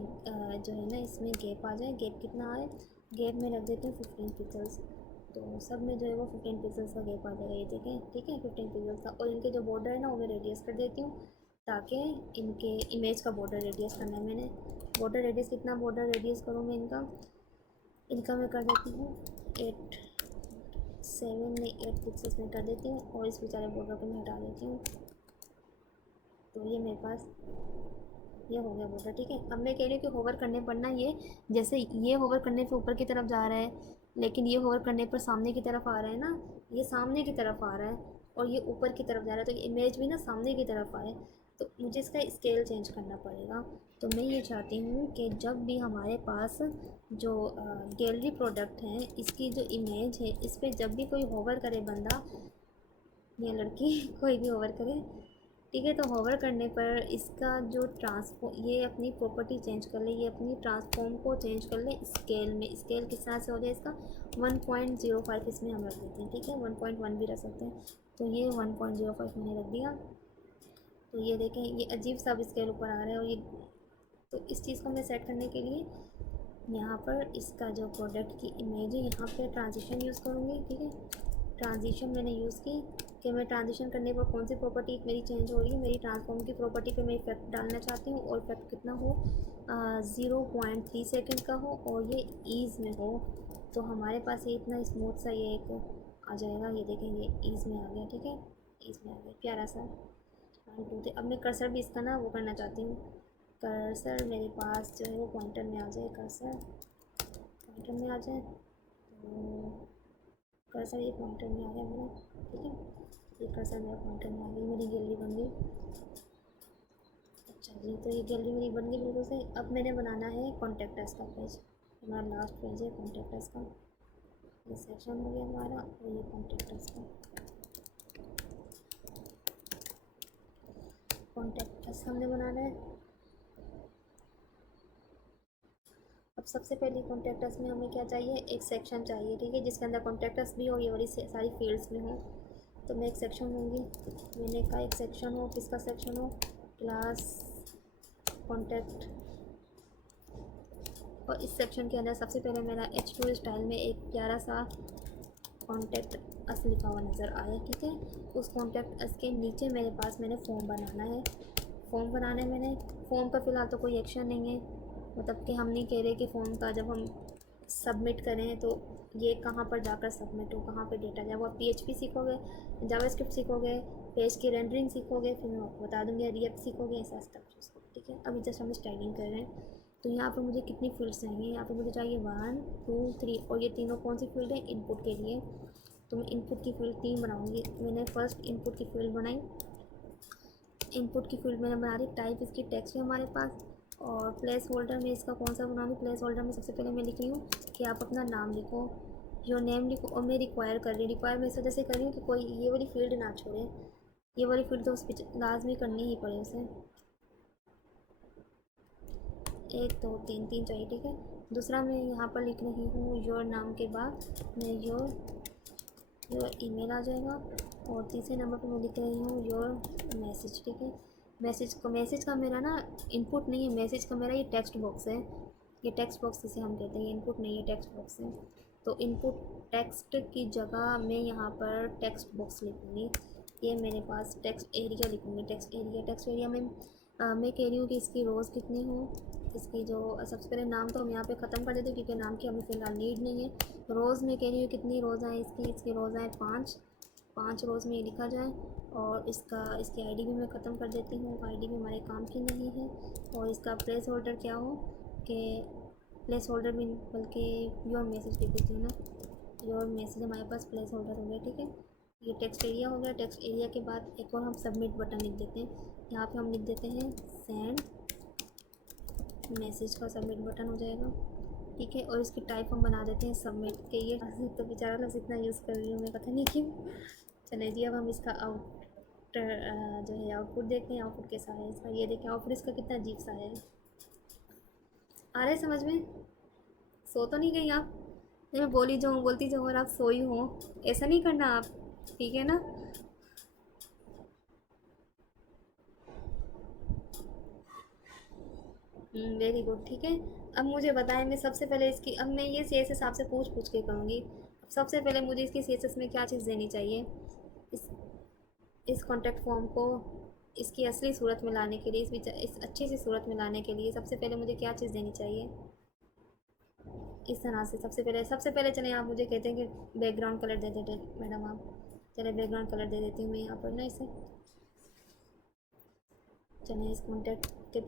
जो है ना इसमें गैप आ जाए। गैप कितना आए, गैप में रख देते हैं 15 पिक्सल्स। तो सब में जो है वो 15 पिक्सल्स का गैप आ जाएगा, ये देखें, ठीक है 15 पिक्सल्स का। और इनके जो बॉर्डर है ना वो मैं रेडियस कर देती हूँ, ताकि इनके इमेज का बॉर्डर रेडियस करना है मैंने। बॉर्डर रेडियस कितना बॉर्डर रेडियस करूँ मैं इनका, इनका मैं कर देती हूँ 8 पिक्सल्स में कर देती हूँ, और इस बेचारे बॉर्डर को मैं हटा देती हूँ। तो ये मेरे पास ये हो गया बॉर्डर, ठीक है। अब मैं कह रही हूँ कि होवर करने पर ना ये जैसे ये होवर करने पे ऊपर की तरफ जा रहा है, लेकिन ये होवर करने पर सामने की तरफ आ रहा है ना, ये सामने की तरफ आ रहा है और ये ऊपर की तरफ जा रहा है, तो ये इमेज भी ना सामने की तरफ आए। तो मुझे इसका स्केल चेंज करना पड़ेगा। तो मैं ये चाहती हूँ कि जब भी हमारे पास जो गैलरी प्रोडक्ट हैं इसकी जो इमेज है, इस पर जब भी कोई होवर करे बंदा या लड़की कोई भी होवर करे, ठीक है। तो होवर करने पर इसका जो ट्रांसफॉर्म ये अपनी प्रॉपर्टी चेंज कर ले, ये अपनी ट्रांसफॉर्म को चेंज कर ले स्केल में। स्केल किस तरह से हो जाए इसका 1.05 इसमें हम रख देते हैं, ठीक है। 1.1 भी रख सकते हैं। तो ये 1.05 मैंने रख दिया। तो ये देखें ये अजीब सा स्केल ऊपर आ रहा है, और ये तो इस चीज़ को मैं सेट करने के लिए यहाँ पर इसका जो प्रोडक्ट की इमेज है यहाँ पे ट्रांजिशन यूज़ करूँगी, ठीक है। ट्रांजिशन मैंने यूज़ की कि मैं ट्रांजिशन करने पर कौन सी प्रॉपर्टी मेरी चेंज हो रही है। मेरी ट्रांसफॉर्म की प्रॉपर्टी पे मैं इफेक्ट डालना चाहती हूँ और इफेक्ट कितना हो, 0.3 सेकेंड का हो और ये ईज़ में हो। तो हमारे पास ये इतना स्मूथ सा ये एक आ जाएगा। ये देखेंगे ईज़ में आ गया, ठीक है, ईज़ में आ गया प्यारा सा। 1 2 3। अब मैं कर्सर भी इसका ना वो करना चाहती हूँ। कर्सर मेरे पास जो है वो पॉइंटर में आ जाए, कर्सर पॉइंटर में आ जाए। तो कर्सर ये पॉइंटर में आ गया मेरा, ठीक है, ये कर्सर मेरा पॉइंटर में आ गई, मेरी गैलरी बन गई। अच्छा जी, तो ये गैलरी मेरी बन गई बिल्कुल से। अब मैंने बनाना है कॉन्टैक्टस का पेज, हमारा लास्ट पेज है कॉन्टैक्टस का। ये सेक्शन हो गया हमारा और ये कॉन्टैक्टस का। कॉन्टैक्टस हमने बनाना है। अब सबसे पहले कॉन्टैक्टस में हमें क्या चाहिए, एक सेक्शन चाहिए, ठीक है, जिसके अंदर कॉन्टैक्टस भी हो, ये वाली सारी फील्ड्स में हो। तो मैं एक सेक्शन लूँगी, मैंने कहा एक सेक्शन हो, किसका सेक्शन हो, क्लास कॉन्टैक्ट। और इस सेक्शन के अंदर सबसे पहले मेरा H2 स्टाइल में एक प्यारा सा कॉन्टैक्ट अस लिखा हुआ नज़र आया, ठीक है। उस कॉन्टैक्ट अस के नीचे मेरे पास मैंने फॉर्म बनाना है। फॉर्म बनाने मैंने फॉर्म का फ़िलहाल तो कोई एक्शन नहीं है, मतलब कि हम नहीं कह रहे कि फॉर्म का जब हम सबमिट करें तो ये कहाँ पर जाकर सबमिट हो, कहाँ पे डेटा जाए। वो आप PHP सीखोगे, जावास्क्रिप्ट सीखोगे, पेज की रेंडरिंग सीखोगे, फिर मैं आपको बता दूँगी रिएक्ट सीखोगे, ऐसा स्ट्रक्चर्स, ठीक है। अभी जस्ट हम स्टाइलिंग कर रहे हैं। तो यहाँ पर मुझे कितनी फील्ड्स चाहिए, यहाँ पर मुझे चाहिए 1 2 3 और ये तीनों कौन सी फील्ड है, इनपुट के लिए। तो मैं इनपुट की फील्ड 3 बनाऊँगी। मैंने फर्स्ट इनपुट की फील्ड बनाई, इनपुट की फील्ड मैंने बना दी। टाइप इसकी टेक्स्ट है हमारे पास। और प्लेस होल्डर में इसका कौन सा बनाऊँगी, प्लेस होल्डर में सबसे पहले मैं लिख रही हूँ कि आप अपना नाम लिखो, योर नेम लिखो। और मैं रिक्वायर कर रही हूँ, रिक्वायर मैं इस वजह से कर रही हूँ कि कोई ये वाली फील्ड ना छोड़े, ये वाली फील्ड तो उस पर लाजमी करनी ही पड़े उसे। 1 2 3 3 चाहिए, ठीक है। दूसरा मैं यहाँ पर लिख रही हूँ योर नाम के बाद मैं योर ईमेल आ जाएगा। और तीसरे नंबर पर मैं लिख रही हूँ योर मैसेज, ठीक है। मैसेज का मेरा ना इनपुट नहीं है, मैसेज का मेरा ये टेक्स्ट बॉक्स है, ये टेक्स्ट बॉक्स जिसे हम कहते हैं, ये इनपुट नहीं है, टेक्स्ट बॉक्स है। तो इनपुट टेक्स्ट की जगह मैं यहाँ पर टेक्स्ट बॉक्स लिखूँगी। ये मेरे पास टेक्स्ट एरिया लिखूँगी, टेक्स्ट एरिया में मैं कह रही हूँ कि इसकी रोज़ कितनी हो, इसकी जो सबसे पहले नाम तो हम यहाँ पे ख़त्म कर देते हैं क्योंकि नाम की हमें फ़िलहाल नीड नहीं है। रोज़ में कह रही हूँ कितनी रोज़ हैं इसकी रोज़ हैं 5 रोज़ में ये लिखा जाए। और इसकी आईडी भी मैं ख़त्म कर देती हूँ, आईडी भी हमारे काम की नहीं है। और इसका प्लेस होल्डर क्या हो कि प्लेस होल्डर भी, बल्कि योर मैसेज लिख देती हूँ ना, योर मैसेज हमारे पास प्लेस होल्डर हो गया, ठीक है। ये टेक्स्ट एरिया हो गया। टेक्स्ट एरिया के बाद एक और हम सबमिट बटन लिख देते हैं, यहाँ पे हम लिख देते हैं सेंड मैसेज का सबमिट बटन हो जाएगा, ठीक है। और इसकी टाइप हम बना देते हैं सबमिट के। ये तो बेचारा लफ्ज़ इतना यूज़ कर रही हूँ मैं, पता नहीं क्यों। चलिए जी, अब हम इसका जो है आउटपुट देखते हैं। आउटपुट कैसा है इसका, ये देखें आउटपुट इसका कितना अजीब सा है। आ रहा है समझ में? सो तो नहीं गई आप? नहीं, मैं बोलती जाऊँ और आप सोई हो, ऐसा नहीं करना आप, ठीक है ना। वेरी गुड, ठीक है। अब मुझे बताएं, मैं सबसे पहले इसकी, अब मैं ये CSS आपसे पूछ के करूँगी। सबसे पहले मुझे इसकी CSS में क्या चीज़ देनी चाहिए, इस कॉन्टैक्ट फॉर्म को इसकी असली सूरत में लाने के लिए, इस अच्छी सी सूरत में लाने के लिए सबसे पहले मुझे क्या चीज़ देनी चाहिए इस तरह से। सबसे पहले चलें, आप मुझे कहते हैं कि बैकग्राउंड कलर दे देते मैडम आप, चले बैकग्राउंड कलर दे देती हूँ मैं यहाँ पर ना इसे। चलें इस कॉन्टैक्ट के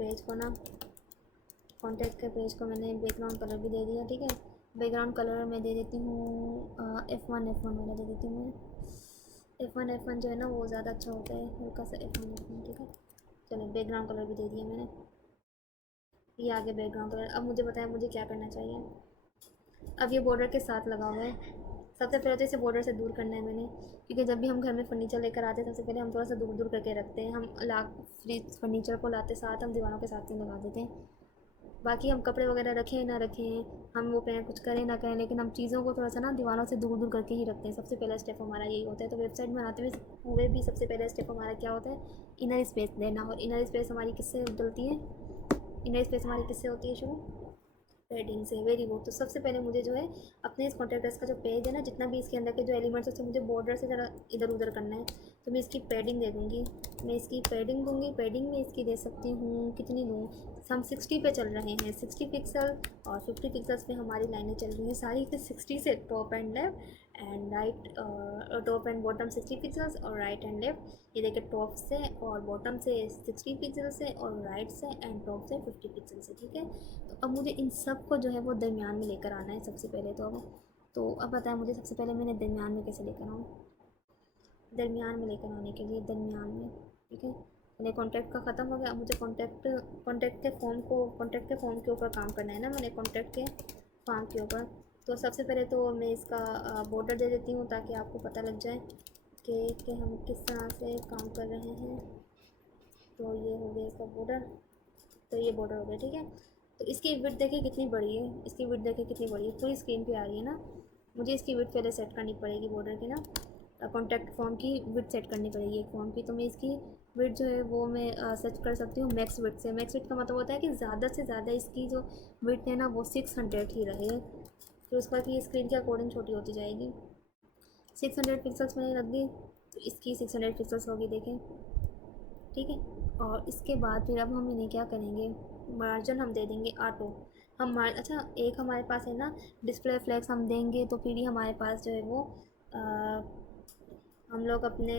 पेज को मैंने बैकग्राउंड कलर भी दे दिया, ठीक है। बैकग्राउंड कलर मैं दे देती हूँ F1 वाला दे देती हूँ मैं। F1 जो है ना वो ज़्यादा अच्छा होता है, हल्का सा F1, ठीक है। चलो बैकग्राउंड कलर भी दे दिया मैंने, ये आगे बैकग्राउंड कलर। अब मुझे बताएं मुझे क्या करना चाहिए। अब ये बॉर्डर के साथ लगा हुआ है, सबसे पहले तो इसे बॉर्डर से दूर करना है मैंने, क्योंकि जब भी हम घर में फर्नीचर लेकर आते हैं सबसे पहले हम थोड़ा सा दूर करके रखते हैं। हम फर्नीचर को लाते साथ हम दीवारों के साथ ही लगा देते हैं। बाकी हम कपड़े वगैरह रखें ना रखें, हम वो पहन कुछ करें ना करें, लेकिन हम चीज़ों को थोड़ा सा ना दीवारों से दूर करके ही रखते हैं। सबसे पहला स्टेप हमारा यही होता है। तो वेबसाइट बनाते हुए भी सबसे पहला स्टेप हमारा क्या होता है, इनर स्पेस देना। और इनर स्पेस हमारी किससे डलती है, इनर स्पेस हमारी किससे होती है शुरू, पैडिंग से, वेरी गुड। तो सबसे पहले मुझे जो है अपने इस कॉन्टैक्ट ड्रेस का जो पेज है ना, जितना भी इसके अंदर के जो एलिमेंट्स है, उससे मुझे बॉर्डर से ज़रा इधर उधर करना है। तो मैं इसकी पैडिंग दे दूँगी, मैं इसकी पैडिंग दूँगी। पैडिंग में इसकी दे सकती हूँ, कितनी दूँ, हम 60 पे चल रहे हैं, 60 पिक्सल और 50 पिक्सल्स पे हमारी लाइनें चल रही हैं सारी के 60 से, top and left and right, top and bottom 60 pixels और राइट एंड लेफ्ट। ये देखिए टॉप से और बॉटम से 60 पिक्सल से और राइट से एंड टॉप से 50 पिक्सल से, ठीक है। तो अब मुझे इन सब को जो है वो दरमियान में लेकर आना है सबसे पहले। तो अब बताएं मुझे सबसे पहले मैंने दरमियान में कैसे लेकर आऊँ। दरमियान में लेकर आने के लिए दरमियान में, ठीक है, मैंने कॉन्टैक्ट का ख़त्म हो गया। मुझे कॉन्टैक्ट के फॉर्म के ऊपर काम करना है ना, मैंने कॉन्टैक्ट के फॉर्म के ऊपर। तो सबसे पहले तो मैं इसका बॉर्डर दे देती हूँ ताकि आपको पता लग जाए कि हम किस तरह से काम कर रहे हैं। तो ये हो गया इसका बॉर्डर, तो ये बॉर्डर हो गया, ठीक है। तो इसकी विड्थ देखिए कितनी बड़ी है, इसकी विड्थ देखिए कितनी बड़ी है, पूरी स्क्रीन पे आ रही है ना। मुझे इसकी विड्थ पहले सेट करनी पड़ेगी बॉर्डर की ना, कॉन्टैक्ट फॉर्म की विड्थ सेट करनी पड़ेगी एक फॉर्म की। तो मैं इसकी विड्थ जो है वो मैं सेट कर सकती हूँ मैक्स विड्थ से। मैक्स विड्थ का मतलब होता है कि ज़्यादा से ज़्यादा इसकी जो विड्थ है ना वो 600 ही रहे, फिर उसके बाद ये स्क्रीन के अकॉर्डिंग छोटी होती जाएगी। 600 पिक्सल्स मैंने रख दी, तो इसकी 600 पिक्सल्स होगी, देखें, ठीक है। और इसके बाद फिर अब हम इन्हें क्या करेंगे, मार्जिन हम दे देंगे ऑटो। अच्छा, एक हमारे पास है ना डिस्प्ले फ्लैग्स हम देंगे, तो फिर ही हमारे पास जो है वो हम लोग अपने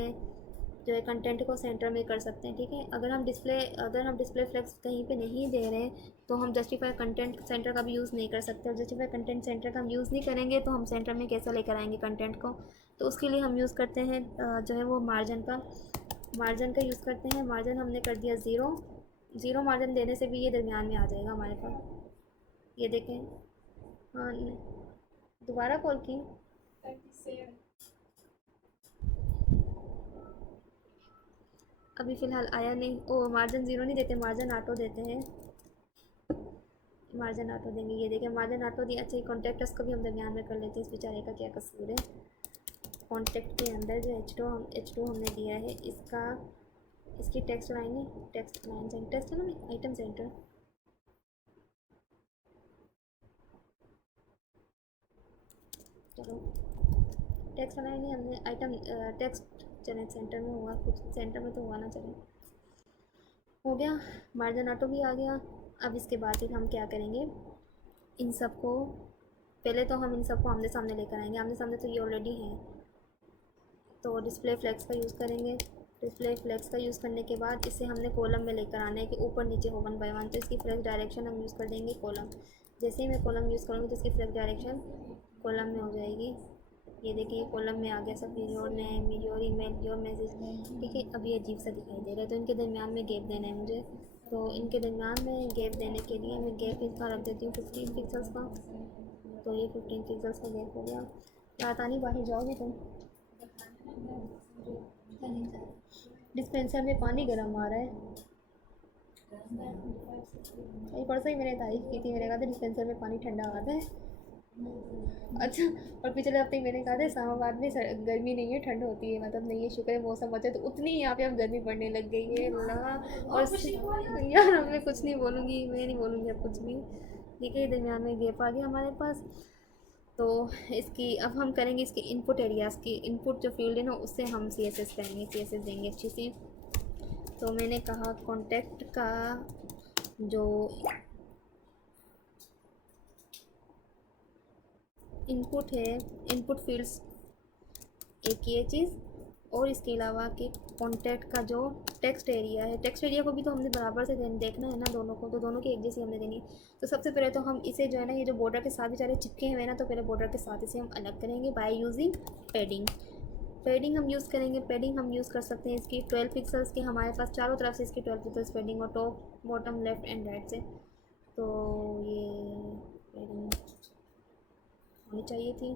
जो है कंटेंट को सेंटर में कर सकते हैं, ठीक है। अगर हम डिस्प्ले फ्लैग्स कहीं पे नहीं दे रहे हैं तो हम जस्टिफाई कंटेंट सेंटर का भी यूज़ नहीं कर सकते। और जस्टिफाई कंटेंट सेंटर का हम यूज़ नहीं करेंगे तो हम सेंटर में कैसे लेकर आएंगे कंटेंट को। तो उसके लिए हम यूज़ करते हैं जो है वो मार्जिन का यूज़ करते हैं। मार्जिन हमने कर दिया ज़ीरो मार्जिन देने से भी ये दरमियान में आ जाएगा हमारे पास। ये देखें, हाँ, दोबारा कॉल की, अभी फ़िलहाल आया नहीं। ओ, मार्जिन ज़ीरो नहीं देते, मार्जिन ऑटो देते हैं, मार्जिन ऑटो देंगे। ये देखें मार्जिन ऑटो दिया। अच्छा, कॉन्टैक्ट्स को भी हम दरमियान में कर लेते हैं, इस बेचारे का क्या कसूर है। कॉन्टैक्ट के अंदर जो H2 हमने दिया है, इसकी टेक्स्ट लाइन है, टेक्स्ट है ना, आइटम सेंटर, चलो टेक्स्ट लाइन ही हमने आइटम टेक्स्ट चले सेंटर में हुआ, कुछ सेंटर में तो हुआ ना, चले हो गया, मार्जिन ऑटो भी आ गया। अब इसके बाद फिर हम क्या करेंगे, इन सब को पहले तो हम इन सबको आमने सामने लेकर आएंगे। आमने सामने तो ये ऑलरेडी हैं, तो डिस्प्ले फ्लैग्स का यूज़ करेंगे। डिस्प्ले फ्लैग्स का यूज़ करने के बाद इसे हमने कॉलम में लेकर आना है कि ऊपर नीचे हो 1 बाय 1। तो इसकी फ्लैग डायरेक्शन हम यूज़ कर देंगे कॉलम। जैसे ही मैं कॉलम यूज़ करूँगी तो इसकी फ्लैग डायरेक्शन कॉलम में हो जाएगी। ये देखिए कॉलम में आ गया सब, your name, your email, your message, ठीक है। अब ये अजीब सा दिखाई दे रहा है, तो इनके दरमियान में गैप देना है मुझे। तो इनके दरमियान में गैप देने के लिए मैं गैप इसका रख देती हूँ 15 पिक्सल्स का। तो ये 15 पिक्सल्स का गैप हो गया। रात आनी, बाहर जाओगी तुम, डिस्पेंसर में पानी गर्म आ रहा है। ये परसों ही मैंने तारीफ़ की थी, मैंने कहा था डिस्पेंसर में पानी ठंडा आता है। अच्छा, और पिछले हफ्ते ही मैंने कहा था इस्लामाबाद में गर्मी नहीं है, ठंड होती है, मतलब नहीं है, शुक्र है मौसम अच्छा है। तो उतनी यहाँ पे अब गर्मी पड़ने लग गई है अल्लाह। और यार अब मैं कुछ नहीं बोलूँगी, मैं नहीं बोलूँगी अब कुछ भी, ठीक है। दरमियान में गैप आ गया हमारे पास। तो इसकी अब हम करेंगे इसके इनपुट एरियाज़ की, इनपुट जो फील्ड है ना उससे हम CSS करेंगे, CSS देंगे अच्छी सी। तो मैंने कहा कॉन्टैक्ट का जो इनपुट है, इनपुट फील्ड्स एक ये चीज़, और इसके अलावा कि कॉन्टैक्ट का जो टेक्स्ट एरिया है, टेक्स्ट एरिया को भी तो हमने बराबर से देखना है ना, दोनों को, तो दोनों की एक जैसी हमने देनी है। तो सबसे पहले तो हम इसे जो है ना, ये जो बॉर्डर के साथ बेचारे चिपके हुए हैं ना, तो पहले बॉर्डर के साथ इसे हम अलग करेंगे बाय यूजिंग पैडिंग हम यूज़ करेंगे। पैडिंग हम यूज़ कर सकते हैं इसकी 12 पिक्सल्स के, हमारे पास चारों तरफ से इसकी 12 पिक्सल्स पैडिंग और top bottom left and right से। तो ये पैडिंग होनी चाहिए थी,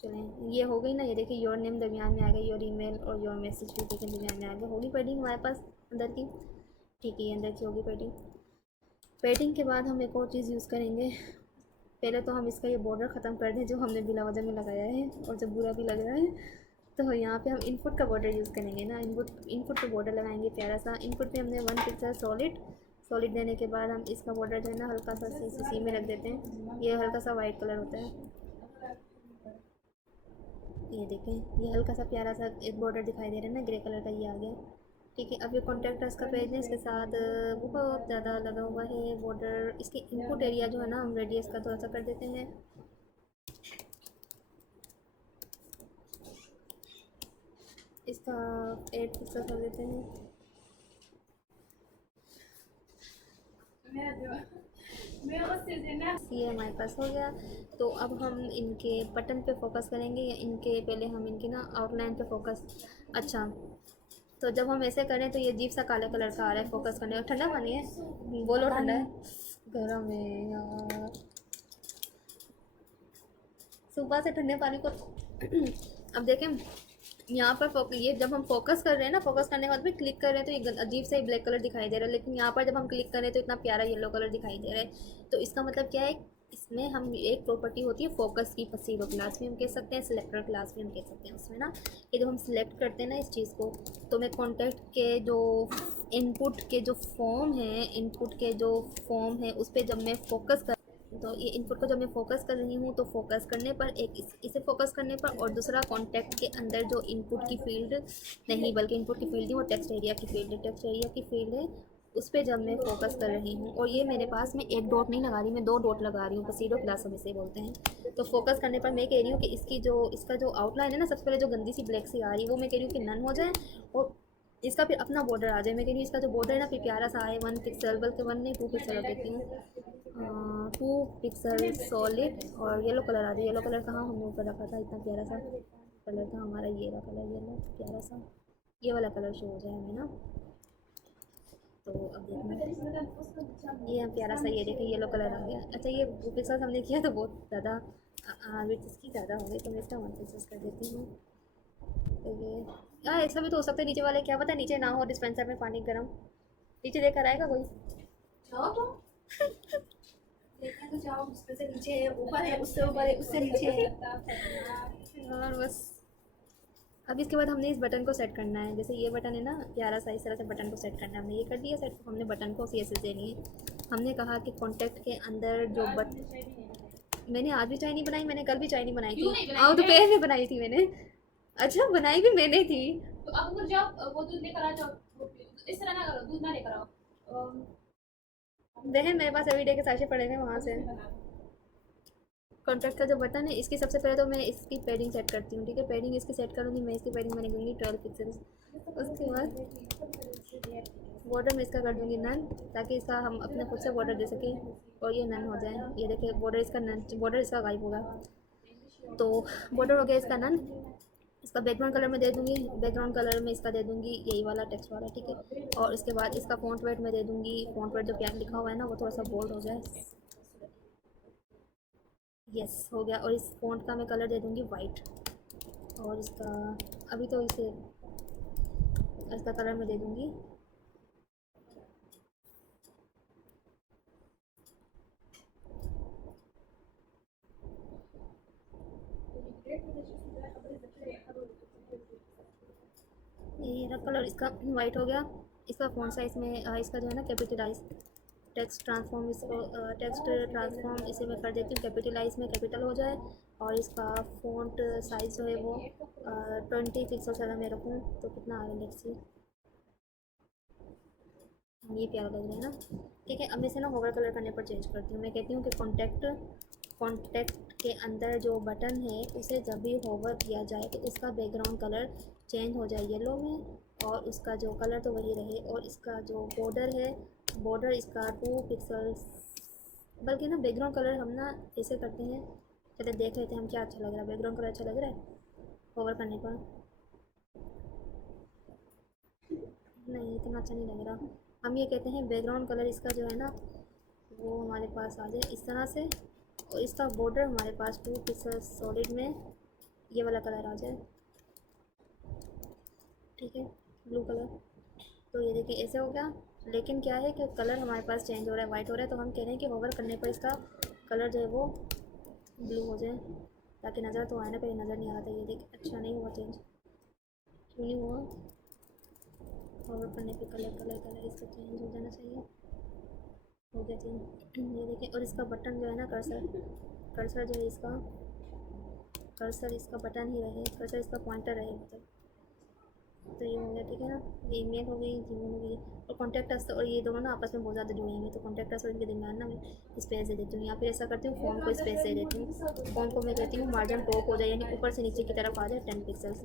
चलें ये हो गई ना। ये देखिए योर नेम दरमियान में आ गया, योर ईमेल और योर मैसेज भी देखिए दरमियान में आ गया, होगी पैडिंग हमारे पास अंदर की, ठीक है, ये अंदर की होगी पैडिंग। पैडिंग के बाद हम एक और चीज़ यूज़ करेंगे, पहले तो हम इसका ये बॉर्डर ख़त्म कर दें जो हमने बिला वजह में लगाया है और जो बुरा भी लग रहा है। तो यहाँ पे हम इनपुट का बॉर्डर यूज़ करेंगे ना, इनपुट पे बॉर्डर लगाएंगे प्यारा सा। इनपुट पे हमने 1 पिक्सल सॉलिड देने के बाद हम इसका बॉर्डर जो है ना हल्का सा सी में रख देते हैं। ये हल्का सा वाइट कलर होता है, ये देखें ये हल्का सा प्यारा सा एक बॉर्डर दिखाई दे रहा है ना ग्रे कलर का, ये आ गया। ठीक है, अब ये कॉन्ट्रैक्टर्स का पेज है, इसके साथ बहुत ज़्यादा लगा हुआ है बॉर्डर। इसके इनपुट एरिया जो है ना हम रेडियस का थोड़ा सा कर देते हैं। इसका 8 पिक्सल कर देते हैं। ये हमारे पास हो गया। तो अब हम इनके बटन पे फोकस करेंगे, या इनके पहले हम इनकी ना आउटलाइन पे फोकस। अच्छा, तो जब हम ऐसे करें तो ये अजीब सा काले कलर का आ रहा है फोकस करने। और ठंडा पानी है, बोलो ठंडा है, गर्म है यार, सुबह से ठंडे पानी को। अब देखें यहाँ पर ये जब हम फोकस कर रहे हैं ना, फोकस करने के बाद भी क्लिक कर रहे हैं तो ये अजीब सा ब्लैक कलर दिखाई दे रहा है, लेकिन यहाँ पर जब हम क्लिक कर रहे हैं तो इतना प्यारा येलो कलर दिखाई दे रहा है। तो इसका मतलब क्या है, इसमें हम एक प्रॉपर्टी होती है फोकस की, पसीरो क्लास भी हम कह सकते हैं, सिलेक्टर क्लास भी हम कह सकते हैं। उसमें ना कि जब हम सिलेक्ट करते हैं ना इस चीज़ को, तो मैं कॉन्टेक्ट के जो इनपुट के जो फॉर्म है उस पर जब मैं फोकस कर, तो ये इनपुट को जब मैं फोकस कर रही हूँ तो फोकस करने पर एक इसे फोकस करने पर, और दूसरा कॉन्टैक्ट के अंदर जो इनपुट की फील्ड नहीं, बल्कि इनपुट की फील्ड नहीं, वो टेक्स्ट एरिया की फील्ड है, टेक्स्ट एरिया की फील्ड है, उस पर जब मैं फोकस कर रही हूँ। और ये मेरे पास मैं एक डॉट नहीं लगा रही, मैं 2 डॉट लगा रही हूँ, पसीडो क्लास हम इसे बोलते हैं। तो फोकस करने पर मैं कह रही हूँ कि इसका जो आउटलाइन है ना, सबसे पहले जो गंदी सी ब्लैक सी आ रही है वो मैं कह रही हूँ कि नन हो जाए, और इसका फिर अपना बॉर्डर आ जाए। मैं कह रही हूँ इसका जो बॉर्डर है ना फिर प्यारा सा आए, 1 पिक्सल, बल्कि 1 नहीं 2 पिक्सल देती हूँ, 2 पिक्सल सॉलिड, और येलो कलर आ जाए। येलो कलर कहाँ हमने ऊपर रखा था, इतना प्यारा सा कलर था हमारा, ये रहा कलर येलो प्यारा सा, ये वाला कलर शो हो जाए हमें ना। तो अब देखना ये प्यारा सा, ये देखिए येलो कलर आ गया। अच्छा, ये 2 पिक्सल हमने किया तो बहुत ज़्यादा विड्थ इसकी ज़्यादा हो गई, तो मैं इसका 1 पिक्सल कर देती हूँ। तो ये ऐसा भी तो हो सकता है नीचे वाले, क्या पता नीचे ना हो डिस्पेंसर में पानी गर्म, नीचे देकर आएगा कोई। जाओ तो देखने तो जाओ, डिस्पेंसर नीचे है, ऊपर है, उससे ऊपर है, उससे नीचे है। और बस अब इसके बाद हमने इस बटन को सेट करना है। जैसे ये बटन है ना प्यारा सा, इस तरह से बटन को सेट करना है। हमने ये कर दिया सेट, हमने बटन को CSS देनी है। हमने कहा कि कॉन्टैक्ट के अंदर जो मैंने आज भी चाय नहीं बनाई, मैंने कल भी चाय नहीं बनाई थी, आओ दोपहर में बनाई थी मैंने। अच्छा, बनाई भी मैंने थी। तो अब उधर जाओ, वो दूध लेकर आ जाओ, इस तरह ना करो, दूध ना लेकर आओ। बहन मेरे पास एवरीडे के साशे पड़े हैं वहाँ से। कॉन्टैक्ट का जो बटन है, इसकी सबसे पहले तो मैं इसकी पैडिंग सेट करती हूँ। ठीक है, पैडिंग इसकी सेट करूँगी मैं, इसकी पैडिंग मैंने दूँगी 12 पिक्सल्स। उसके बाद बॉर्डर में इसका कर दूँगी नन, ताकि इसका हम अपने खुद से बॉर्डर दे सकें और ये नन हो जाए। ये देखिए बॉर्डर इसका नन, बॉर्डर इसका गायब होगा। तो बॉर्डर हो गया इसका नन। इसका बैकग्राउंड कलर में दे दूँगी, बैकग्राउंड कलर में इसका दे दूँगी यही वाला टेक्स्ट वाला। ठीक है, और इसके बाद इसका फॉन्ट वेट में दे दूँगी, फॉन्ट वेट जो प्यार लिखा हुआ है ना वो थोड़ा सा बोल्ड हो जाए। यस, हो गया। और इस फॉन्ट का मैं कलर दे दूँगी वाइट, और इसका अभी तो इसे इसका कलर मैं दे दूँगी ये रहा कलर, इसका वाइट हो गया। इसका फॉन्ट साइज़ में इसका जो है ना कैपिटलाइज, टेक्स्ट ट्रांसफॉर्म, इसको टेक्स्ट ट्रांसफॉर्म इसे मैं कर देती हूँ कैपिटलाइज में, कैपिटल हो जाए। और इसका फ़ॉन्ट साइज़ जो है वो 20 पिक्सल अगर मैं रखूँ तो कितना आ रहा है, लेट्स सी। ये प्यारा लग रहा है ना। ठीक है, अब मैं इसे ना होवर कलर करने पर चेंज करती हूँ। मैं कहती हूँ कि कॉन्टैक्ट के अंदर जो बटन है उसे जब भी होवर किया जाए तो उसका बैकग्राउंड कलर चेंज हो जाए येलो में, और उसका जो कलर तो वही रहे। और इसका जो बॉर्डर है, बॉर्डर इसका 2 पिक्सल्स, बल्कि ना बैकग्राउंड कलर हम ना ऐसे करते हैं, चले देख लेते हैं हम क्या अच्छा लग रहा है। बैकग्राउंड कलर अच्छा लग रहा है होवर करने पर? नहीं, इतना अच्छा नहीं लग रहा। हम ये कहते हैं बैकग्राउंड कलर इसका जो है ना वो हमारे पास आ जाए इस तरह से, और इसका बॉर्डर हमारे पास 2 पिक्सल सॉलिड में ये वाला कलर आ जाए। ठीक है, ब्लू कलर। तो ये देखिए ऐसे हो गया। लेकिन क्या है कि कलर हमारे पास चेंज हो रहा है, वाइट हो रहा है, तो हम कह रहे हैं कि होवर करने पर इसका कलर जो है वो ब्लू हो जाए, ताकि नज़र तो आए ना, कहीं नज़र नहीं आता। ये देखिए अच्छा नहीं हुआ चेंज, क्यों नहीं हुआ? होवर करने पे कलर इसका चेंज हो जाना चाहिए। हो गया चेंज, ये देखें। और इसका बटन जो है ना, कर्सर जो है इसका, कर्सर इसका बटन ही रहे, कर्सर इसका पॉइंटर रहे मतलब। तो ये हो गया, ठीक है ना। ये ईमेल हो गई, जीमेल हो गई, और कॉन्टैक्ट अस, और ये दोनों ना आपस में बहुत ज़्यादा जुड़े हैं। तो कॉन्टैक्ट अस और इनके दरमियान ना मैं स्पेस दे देती हूँ, या फिर ऐसा करती हूँ फ़ोन को स्पेस दे देती हूँ। फ़ोन को मैं कहती हूँ मार्जिन टॉप हो जाए, यानी ऊपर से नीचे की तरफ आ जाए 10 पिक्सल्स।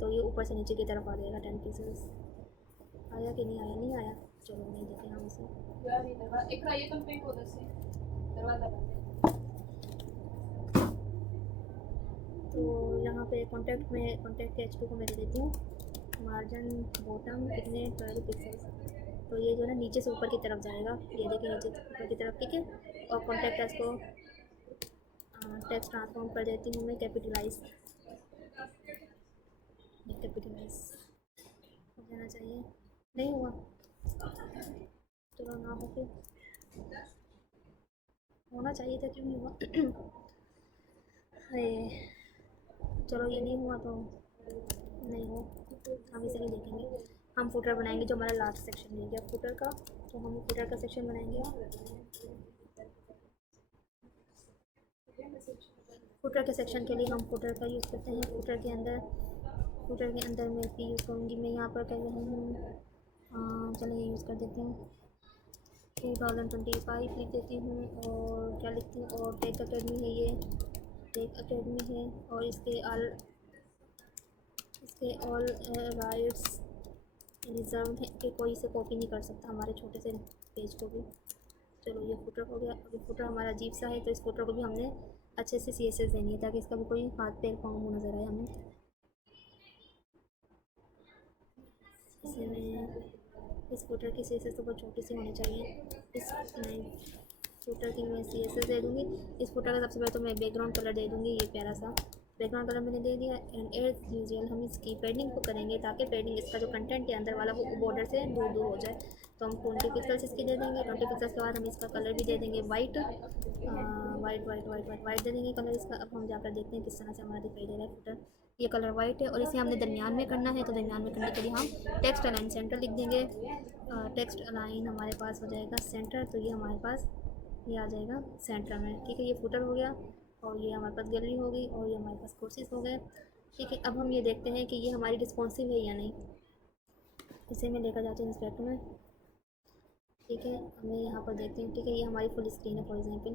तो ये ऊपर से नीचे की तरफ आ जाएगा 10 पिक्सल्स। आया कि नहीं आया? नहीं आया, चलो नहीं देखें हम इसे। तो यहाँ पे कॉन्टैक्ट में, कॉन्टैक्ट के HP को मैं दे देती हूँ मार्जिन बॉटम कितने 12 पिक्सल्स। तो ये जो है ना नीचे से ऊपर की तरफ जाएगा, ये देखिए नीचे से ऊपर की तरफ, ठीक है। और कॉन्टैक्ट टेक्स्ट को टेक्स्ट ट्रांसफॉर्म कर देती हूँ मैं कैपिटलाइज, कैपिटलाइज हो जाना चाहिए। नहीं हुआ, चलो ना हो फिर, होना चाहिए था, क्यों नहीं हुआ? अरे चलो, ये नहीं हुआ तो नहीं हो, हम इसे नहीं देखेंगे। हम फुटर बनाएंगे जो हमारा लास्ट सेक्शन रह गया फुटर का। तो हम फुटर का सेक्शन बनाएंगे। फुटर के सेक्शन के लिए हम फुटर का यूज़ करते हैं। फुटर के अंदर मैं इसकी यूज़ करूँगी। मैं यहाँ पर कर रही हूँ, चलो ये यूज़ कर देती हूँ 2025 लिख देती हूँ। और क्या लिखती हूँ, और टेक अकेडमी है, ये टेक अकेडमी है। और इसके ऑल राइट्स रिजर्व है कि कोई इसे कॉपी नहीं कर सकता हमारे छोटे से पेज को भी। चलो ये फुटर हो गया। अभी फुटर हमारा अजीब सा है, तो इस फुटर को भी हमने अच्छे से CSS देनी है, ताकि इसका भी कोई हाथ पैर पाँव मुँह नज़र आए हमें। इसे मैं, इस फुटर की CSS तो बहुत छोटी सी होनी चाहिए। इस फुटर की मैं CSS दे दूँगी। इस फुटर का सबसे पहले तो मैं बैकग्राउंड कलर दे दूँगी, ये प्यारा सा बैकग्राउंड कलर मैंने दे दिया। एंड एज यूजुअल हम इसकी पेडिंग को करेंगे, ताकि पेडिंग इसका जो कंटेंट है अंदर वाला वो बॉर्डर से दूर दूर हो जाए। तो हम 20 पिक्सल्स इसकी दे देंगे। 20 पिक्सल्स के बाद हम इसका कलर भी दे देंगे वाइट, वाइट दे देंगे कलर इसका। अब हम जाकर देखते हैं किस तरह से हमारा दिखाई दे रहा है फुटर। ये कलर वाइट है, और इसे हमने दरमियान में करना है। तो दरमियान में करने के लिए हम टेक्स्ट अलाइन सेंटर लिख देंगे। टेक्स्ट अलाइन हमारे पास हो जाएगा सेंटर, तो ये हमारे पास ये आ जाएगा सेंटर में, ठीक है। ये फुटर हो गया, और ये हमारे पास गैलरी हो गई, और ये हमारे पास कोर्सेज हो गए, ठीक है। अब हम ये देखते हैं कि ये हमारी रिस्पॉन्सिव है या नहीं। इसे मैं लेकर जाती हूँ इंस्पेक्ट में, ठीक है। मैं यहाँ पर देखती हूँ, ठीक है। ये हमारी फुल स्क्रीन है फॉर एग्जांपल,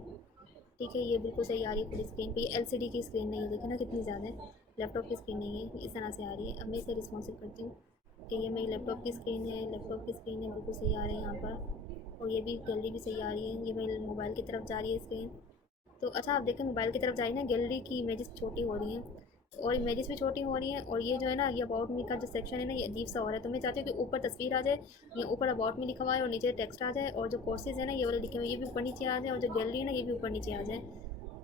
ठीक है। ये बिल्कुल सही आ रही है फुल स्क्रीन पे। ये LCD की स्क्रीन नहीं है, देखिए ना कितनी ज़्यादा है। लैपटॉप की स्क्रीन नहीं है, इस तरह से आ रही है। अब मैं इसे रिस्पॉन्सिव करती हूँ कि ये मेरी लैपटॉप की स्क्रीन है, लैपटॉप की स्क्रीन है, बिल्कुल सही आ रही है यहाँ पर। और ये भी गैलरी भी सही आ रही है। ये मेरे मोबाइल की तरफ जा रही है स्क्रीन। तो अच्छा, आप देखें मोबाइल की तरफ जा रही है ना, गैलरी की इमेजेस छोटी हो रही हैं, और इमेजेस भी छोटी हो रही हैं। और ये जो है ना, ये अबाउट मी का जो सेक्शन है ना, ये अजीब सा हो रहा है। तो मैं चाहती हूँ कि ऊपर तस्वीर आ जाए, ये ऊपर अबाउट मी लिखा हुआ है, और नीचे टेक्स्ट आ जाए, और जो कोर्सेज है ना ये वाले लिखे हुए ये भी ऊपर नीचे आ जाए, और जो गैलरी है ना ये भी ऊपर नीचे आ जाए,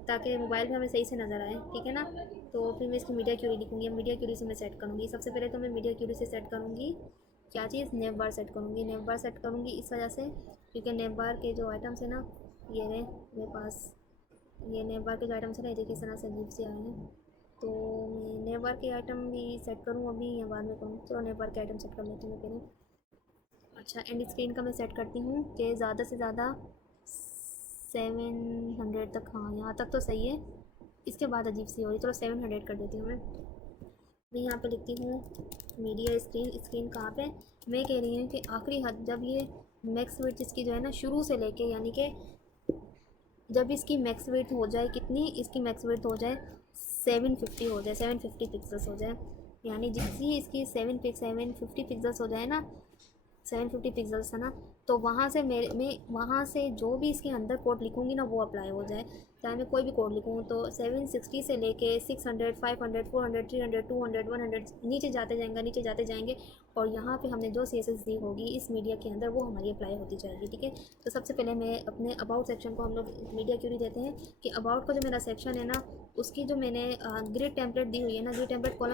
ताकि मोबाइल में हमें सही से नज़र आए, ठीक है ना। तो फिर मैं इसकी मीडिया क्यूरी लिखूँगी। मीडिया क्यूरी से मैं सेट करूँगी। सबसे पहले तो मैं मीडिया क्यूरी से सेट करूँगी क्या चीज़, नेव बार सेट करूँगी। नेव बार सेट करूँगी इस वजह से क्योंकि नेव बार के जो आइटम्स है ना, ये रहे मेरे पास, ये नेव बार के जो आइटम्स है ना, ये देखिए इस तरह से अजीब से आए हैं। तो मैं नेव बार के आइटम भी सेट करूँ अभी या बाद में करूँ? चलो नेव बार के आइटम सेट कर लेती हूँ पहले। अच्छा, एंड स्क्रीन का मैं सेट करती हूँ कि ज़्यादा से ज़्यादा 700 तक, हाँ यहाँ तक तो सही है। इसके बाद अजीब सी हो रही, चलो 700 कर देती हूँ मैं यहाँ पे लिखती हूँ मीडिया स्क्रीन। स्क्रीन कहाँ पे, मैं कह रही हूँ कि आखिरी हद, जब ये मैक्स विड्थ इसकी जो है ना शुरू से लेके, यानी कि जब इसकी मैक्स विड्थ हो जाए कितनी, इसकी मैक्स विड्थ हो जाए 750 हो जाए, 750 पिक्सल्स हो जाए, यानी जितनी इसकी 750 पिक्सल्स हो जाए ना, 750 पिक्सल्स है ना, तो वहाँ से मैं वहाँ से जो भी इसके अंदर कोड लिखूँगी ना वो अप्लाई हो जाए। चाहे मैं कोई भी कोड लिखूँ, तो 760 से लेके 600, 500, 400, 300, 200, 100 नीचे जाते जाएंगे। और यहाँ पे हमने जो CSS दी होगी इस मीडिया के अंदर वो हमारी अप्लाई होती जाएगी, ठीक है। तो सबसे पहले मैं अपने अबाउट सेक्शन को, हम लोग मीडिया क्यूरी देते हैं कि अबाउट का जो मेरा सेक्शन है ना, उसकी जो मैंने ग्रिड टेम्पलेट दी हुई है ना, ग्रिड टेम्पलेट कॉलम